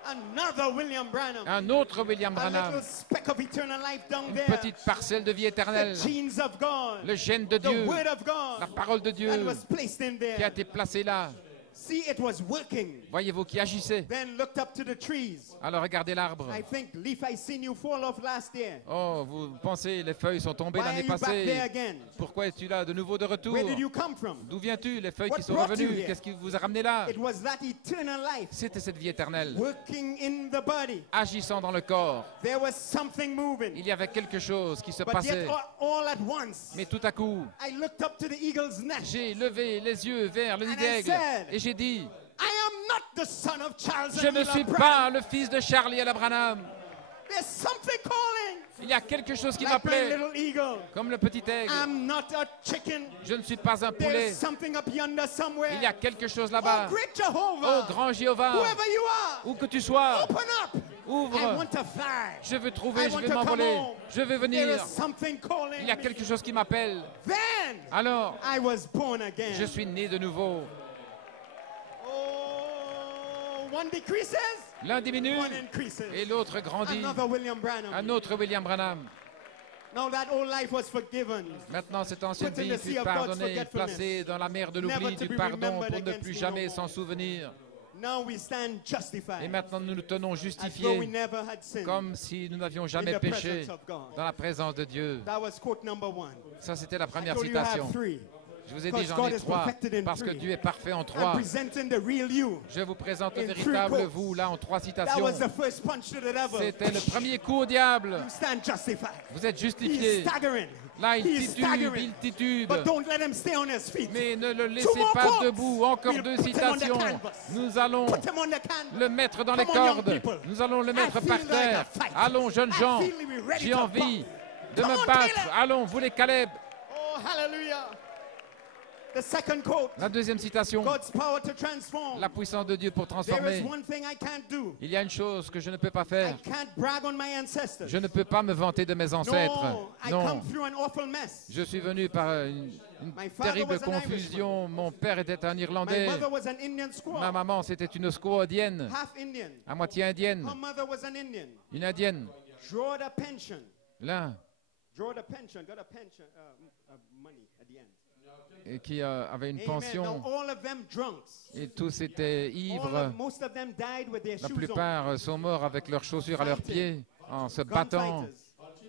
Another William Branham. Un autre William A Branham. little speck of eternal life down Une there. petite parcelle de vie The éternelle. genes of God. Le gène de The Dieu, word of God. la parole de Dieu That was placed in qui a there. été placée là. See, it was working. Voyez-vous, qui agissait. Then looked up to the trees. Alors regardez l'arbre. I think, Leaf, I seen you fall off last year. Oh, vous pensez, les feuilles sont tombées Why are l'année you back there passée. again? Pourquoi es-tu là de nouveau de retour? Where did you come from? D'où viens-tu? Les feuilles What qui sont brought you revenues. here? Qu'est-ce qui vous a ramené là? It was that eternal life C'était cette vie éternelle. working in the body. Agissant dans le corps. There was something moving. Il y avait quelque chose qui se But passait. yet, all at once, Mais tout à coup, I looked up to the eagle's nest. j'ai levé les yeux vers le nid And I d'aigle said, et j'ai dit, I am not the son of Charles je and ne Ella suis Branham. pas le fils de Charlie et la Branham. There's something calling. Il y a quelque chose qui Like my m'appelait, little eagle. comme le petit aigle. I'm not a chicken. Je ne suis pas un poulet. There's something up yonder somewhere. Il y a quelque chose Oh, là-bas. great Oh, Jehovah. grand Jéhovah, Whoever you are, où que tu sois, open up. I ouvre. want to fly. Je veux trouver, I je want vais to come m'envoler. home. Je veux There venir. is something calling Il y a me. quelque chose qui m'appelle. Then Alors, I was born again. je suis né de nouveau. Oh, one decreases, L'un diminue one increases. et l'autre grandit. Another William Branham. Un autre William Branham. Now that old life was forgiven. Maintenant, cette ancienne Put in vie the fut sea of God's pardonnée, forgetfulness. placée dans la mer de Never l'oubli, to du be pardon, remembered pour ne against plus me no jamais more. s'en souvenir. Now we stand justified. Et maintenant, nous nous tenons As though we justifiés, never had sinned. comme si nous n'avions in jamais the péché presence of God. dans la présence de Dieu. That was quote number one. Ça, c'était la I première told you I citation. have three. Je vous ai dit, Because j'en God ai is trois, perfected in parce que three. Dieu est parfait en I'm trois. presenting the real you. Je vous présente le in three véritable quotes. vous, là, en trois That citations. was the first punch to the devil. C'était le premier coup au diable. You stand justified. Vous êtes He's justifié. staggering. Là, il He's titube, staggering. il titube. But don't let him stay on his feet. Mais ne le Two laissez more pas quotes. debout. Encore We'll deux put him on the citations. canvas. Nous allons Put him on the canvas. le mettre dans les Come on, young cordes. people. Nous allons le mettre I feel par like terre. a fight. Allons, jeunes I gens. feel we're ready J'ai to envie de Come me on, battre. Caleb. Allons, vous les Caleb. Oh, hallelujah. The second quote. La deuxième citation. God's power to transform. La puissance de Dieu pour There is transformer. one thing I can't do. Il y a une chose que je ne peux pas I faire. can't brag on my ancestors. Je ne peux pas me vanter de mes ancêtres. No, I Non. come through an awful mess. Je suis venu par une My father terrible was an confusion. Mon père était un My Irlandais. mother was an Indian Ma squaw, maman, c'était une squadienne, half Indian. à moitié indienne. Her mother was an Indian. Une indienne. Drawed a pension. Là, Drawed a pension. Got a pension. Money at the end. et qui avait une Amen. Now pension. all of them drunks. Et tous étaient ivres. Most of them died with their La shoes on. plupart sont morts avec leurs chaussures à leurs pieds, en se battant. Gunfighters.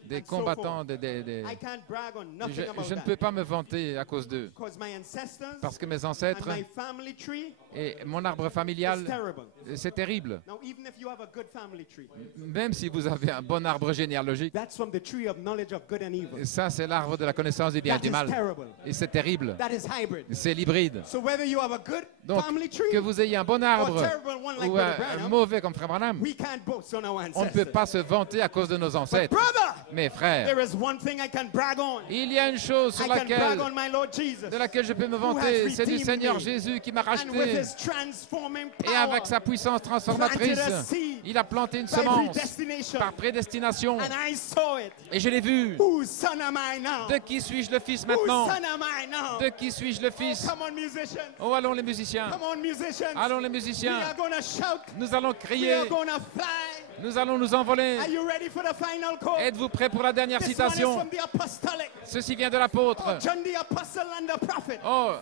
Des and so combattants, forth. I can't brag on nothing Je about ne that. peux pas me vanter à cause d'eux. Because my ancestors Parce que mes and ancêtres my family tree et mon arbre is familial, terrible. c'est terrible. Now, even if you have a good family tree, Même si vous avez un bon arbre généalogique, that's from the tree of knowledge of good and evil. ça c'est l'arbre de la connaissance du bien et That du is mal. terrible. Et c'est terrible. That is hybrid. C'est l'hybride. So whether you have a good Donc, family tree que vous ayez un bon or arbre terrible one like ou Brother un Branham, mauvais comme Frère Branham, we can't boast on our on ne ancestors. peut pas se vanter à cause de nos But ancêtres. brother, Mes frères, there is one thing I can brag on. il y a une chose sur I can brag laquelle, on my Lord Jesus. de laquelle je peux me has vanter, c'est du redeemed Seigneur me. Jésus qui m'a And with racheté. his transforming Et avec power, sa puissance transformatrice, planted a seed il a planté une by semence predestination. par prédestination. And I saw it. Et je l'ai vu. Whose son am I now? De qui suis-je le fils Whose maintenant? son am I now? De qui suis-je le fils? Come on, musicians. Oh, allons les musiciens. Come on, musicians. Allons les We musiciens. are going to shout. Nous allons We crier. are going to fly. Nous allons nous envoler. Are you ready for the final quote? Êtes-vous prêts pour la dernière This one is citation? from the apostolic. Ceci vient de l'apôtre. John the apostle and the prophet. Oh,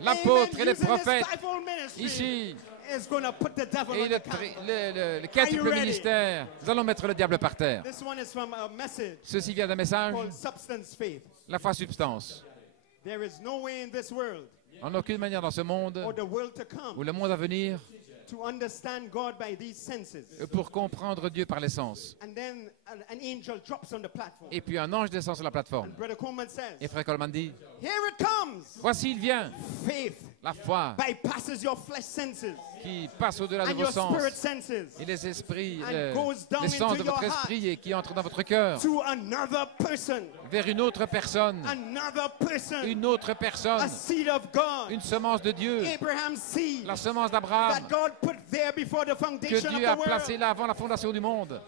l'apôtre et Amen. les Using his prophètes fivefold ministry ici is going to put the devil et on the counter. le quintuple ready? ministère. Nous allons mettre le diable par terre. This one is from a message Ceci vient d'un message. called Substance Faith. La foi substance. There is no way in this world En aucune manière dans ce monde or the world to ou come le monde à venir to understand God by these senses. pour comprendre Dieu par les sens. And then an angel drops on the platform. Et puis un ange descend sur la plateforme. Brother Coleman says, Et Frère Coleman dit, here it comes. voici il vient, Faith la foi bypasses your flesh senses qui passe au-delà de and vos your sens spirit senses et les esprits, and goes down les sens de into your votre heart esprit et qui entre dans votre cœur to another person. vers une autre personne, Another person. une autre A personne, seed of God. une semence de Dieu, Abraham's seed la semence d'Abraham that God put there before the que foundation of Dieu a the placée world. là avant la fondation du monde.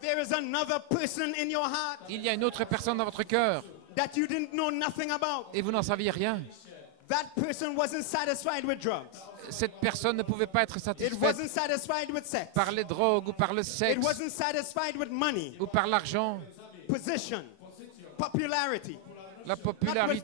There is another person in your heart Il y a une autre personne dans votre cœur that you didn't know nothing about. et vous n'en saviez rien. That person wasn't satisfied with drugs. Cette personne ne pouvait pas être It satisfaite wasn't satisfied with sex. par les drogues ou par le It sexe wasn't satisfied with money, ou par l'argent, position, popularity. la Catholic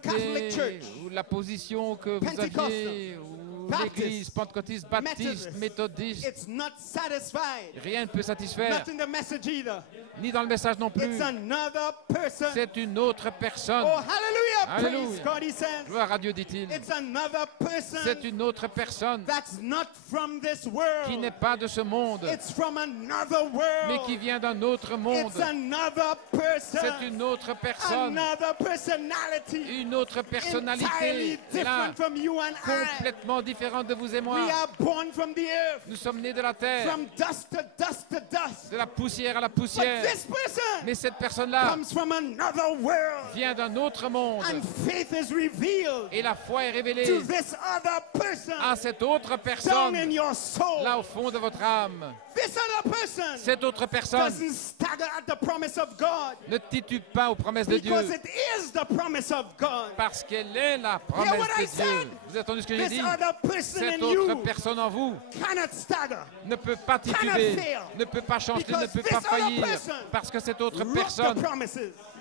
popularité Church, ou la position que vous Pentecostal, aviez ou Baptist, l'église pentecôtiste, baptiste, Methodist. méthodiste. It's not satisfied. Rien ne peut satisfaire, Not in the message either. ni dans le message non plus. It's another person. C'est une autre personne. Oh, hallelujah. Praise Alléluia. God, he says. Gloire à Dieu, dit-il. It's another person C'est une autre personne that's not from this qui world. n'est pas de ce monde, It's from another mais qui world. vient d'un autre monde. It's another person. C'est une autre personne, Another personality. une autre Entirely personnalité, là, different from you and I. complètement différente de vous et moi. We are born from the earth. Nous sommes nés de la terre, From dust to dust to dust. de la poussière à la But poussière. this person Mais cette personne-là comes from another world. vient d'un autre monde. And faith is revealed Et la foi est révélée to this other person à cette autre down personne, in your soul. là au fond de votre âme. This other person Cette autre personne doesn't stagger at the promise of God ne titube pas aux promesses de Dieu, because it is the promise of God. parce qu'elle est la Hear promesse what I de said? Dieu. Vous avez entendu ce que j'ai This dit? other person Cette in autre you personne en vous cannot stagger. ne peut pas tituber, ne peut pas changer, ne peut pas faillir, parce que cette autre Wrote the personne promises.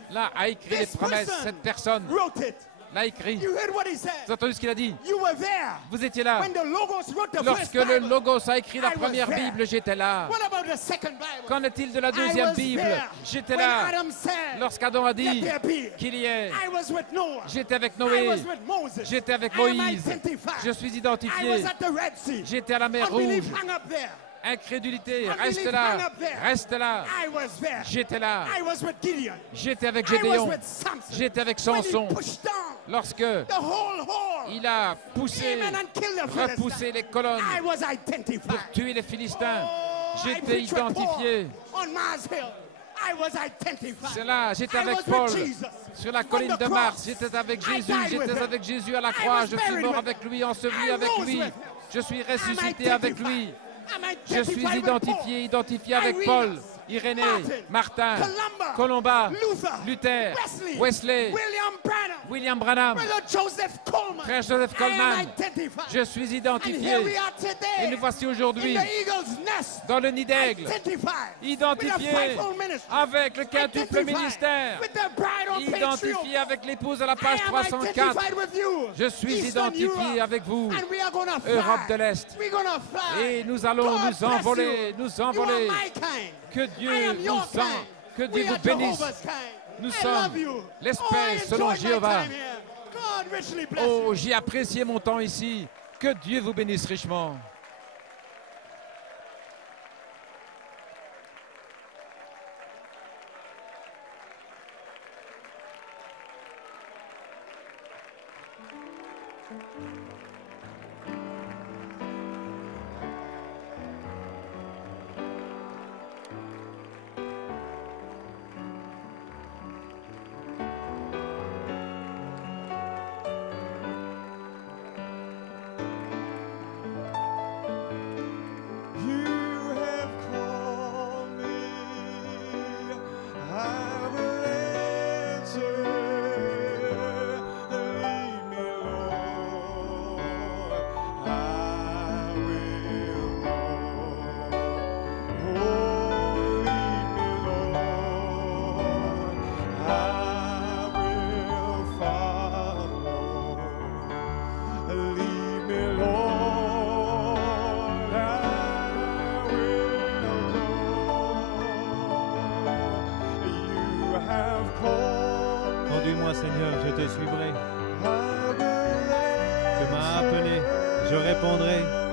là a écrit les This promesses. person Cette personne wrote it. l'a écrit. You heard what he Vous avez said. entendu ce qu'il a dit? You were there Vous étiez là. when the Logos wrote the Lorsque first le Bible. Logos a écrit la I was première there. Bible, j'étais là. What about the second Bible? Qu'en est-il de la I deuxième was Bible? there J'étais when là. Adam said, Lorsqu'Adam a let dit there be. qu'il y ait, I was with Noah. j'étais avec I Noé, was with Moses. j'étais avec I am Moïse, identified. je suis I was identifié, at the Red Sea. j'étais à la mer Unbelief Rouge. hung up there. Incrédulité, Unbelief reste hung là, up there. reste là. I was there. J'étais là, I was with Gideon. j'étais avec I was Gédéon, with Samson. j'étais avec When he Samson. pushed down Lorsque the whole hall. il a poussé, Amen, and killed the repoussé Philistines. les colonnes I was identified. pour tuer les Philistins, Oh, I j'étais preached with identifié. Paul on Mars Hill. I was identified. C'est là, j'étais I avec was Paul with Jesus. sur la On colline the de cross. Mars. J'étais avec I Jésus, died with j'étais him. avec Jésus à la I croix. was Je suis buried mort with avec him. lui, enseveli I avec rose lui. with him. Je suis I'm ressuscité avec lui. identified. I'm Je suis identified with identifié, identifié avec Irene, Paul, Irénée, Martin, Martin, Columba, Colomba, Luther, Luther, Wesley, Wesley, William Branham, William Branham, Brother Joseph Coleman. Frère Joseph I am Coleman. identified. Je suis And here we identifié. are Et today nous voici in aujourd'hui the eagle's nest. dans le nid d'aigle, Identified. identifié With a fivefold ministry. avec le quintuple Identified ministère, with the bride on page identifié 3. avec l'épouse à la page I am 304. identified with you. Je suis Eastern identifié Europe. avec vous, And we are gonna fly. Europe de l'Est. We're gonna fly. Et nous allons God nous bless envoler, you. nous You are envoler. my kind. Que I Dieu am your vous en, kind. que Dieu We vous are bénisse. Jehovah's kind. Nous I sommes love you. l'espèce I selon enjoyed my Jéhovah. time here. God richly bless Oh, you. j'ai apprécié mon temps ici. Que Dieu vous bénisse richement. You have called me, I will answer. Lead me, Lord, have called me. Conduis-moi, Seigneur, je te suivrai. I will Tu m'as appelé, je répondrai.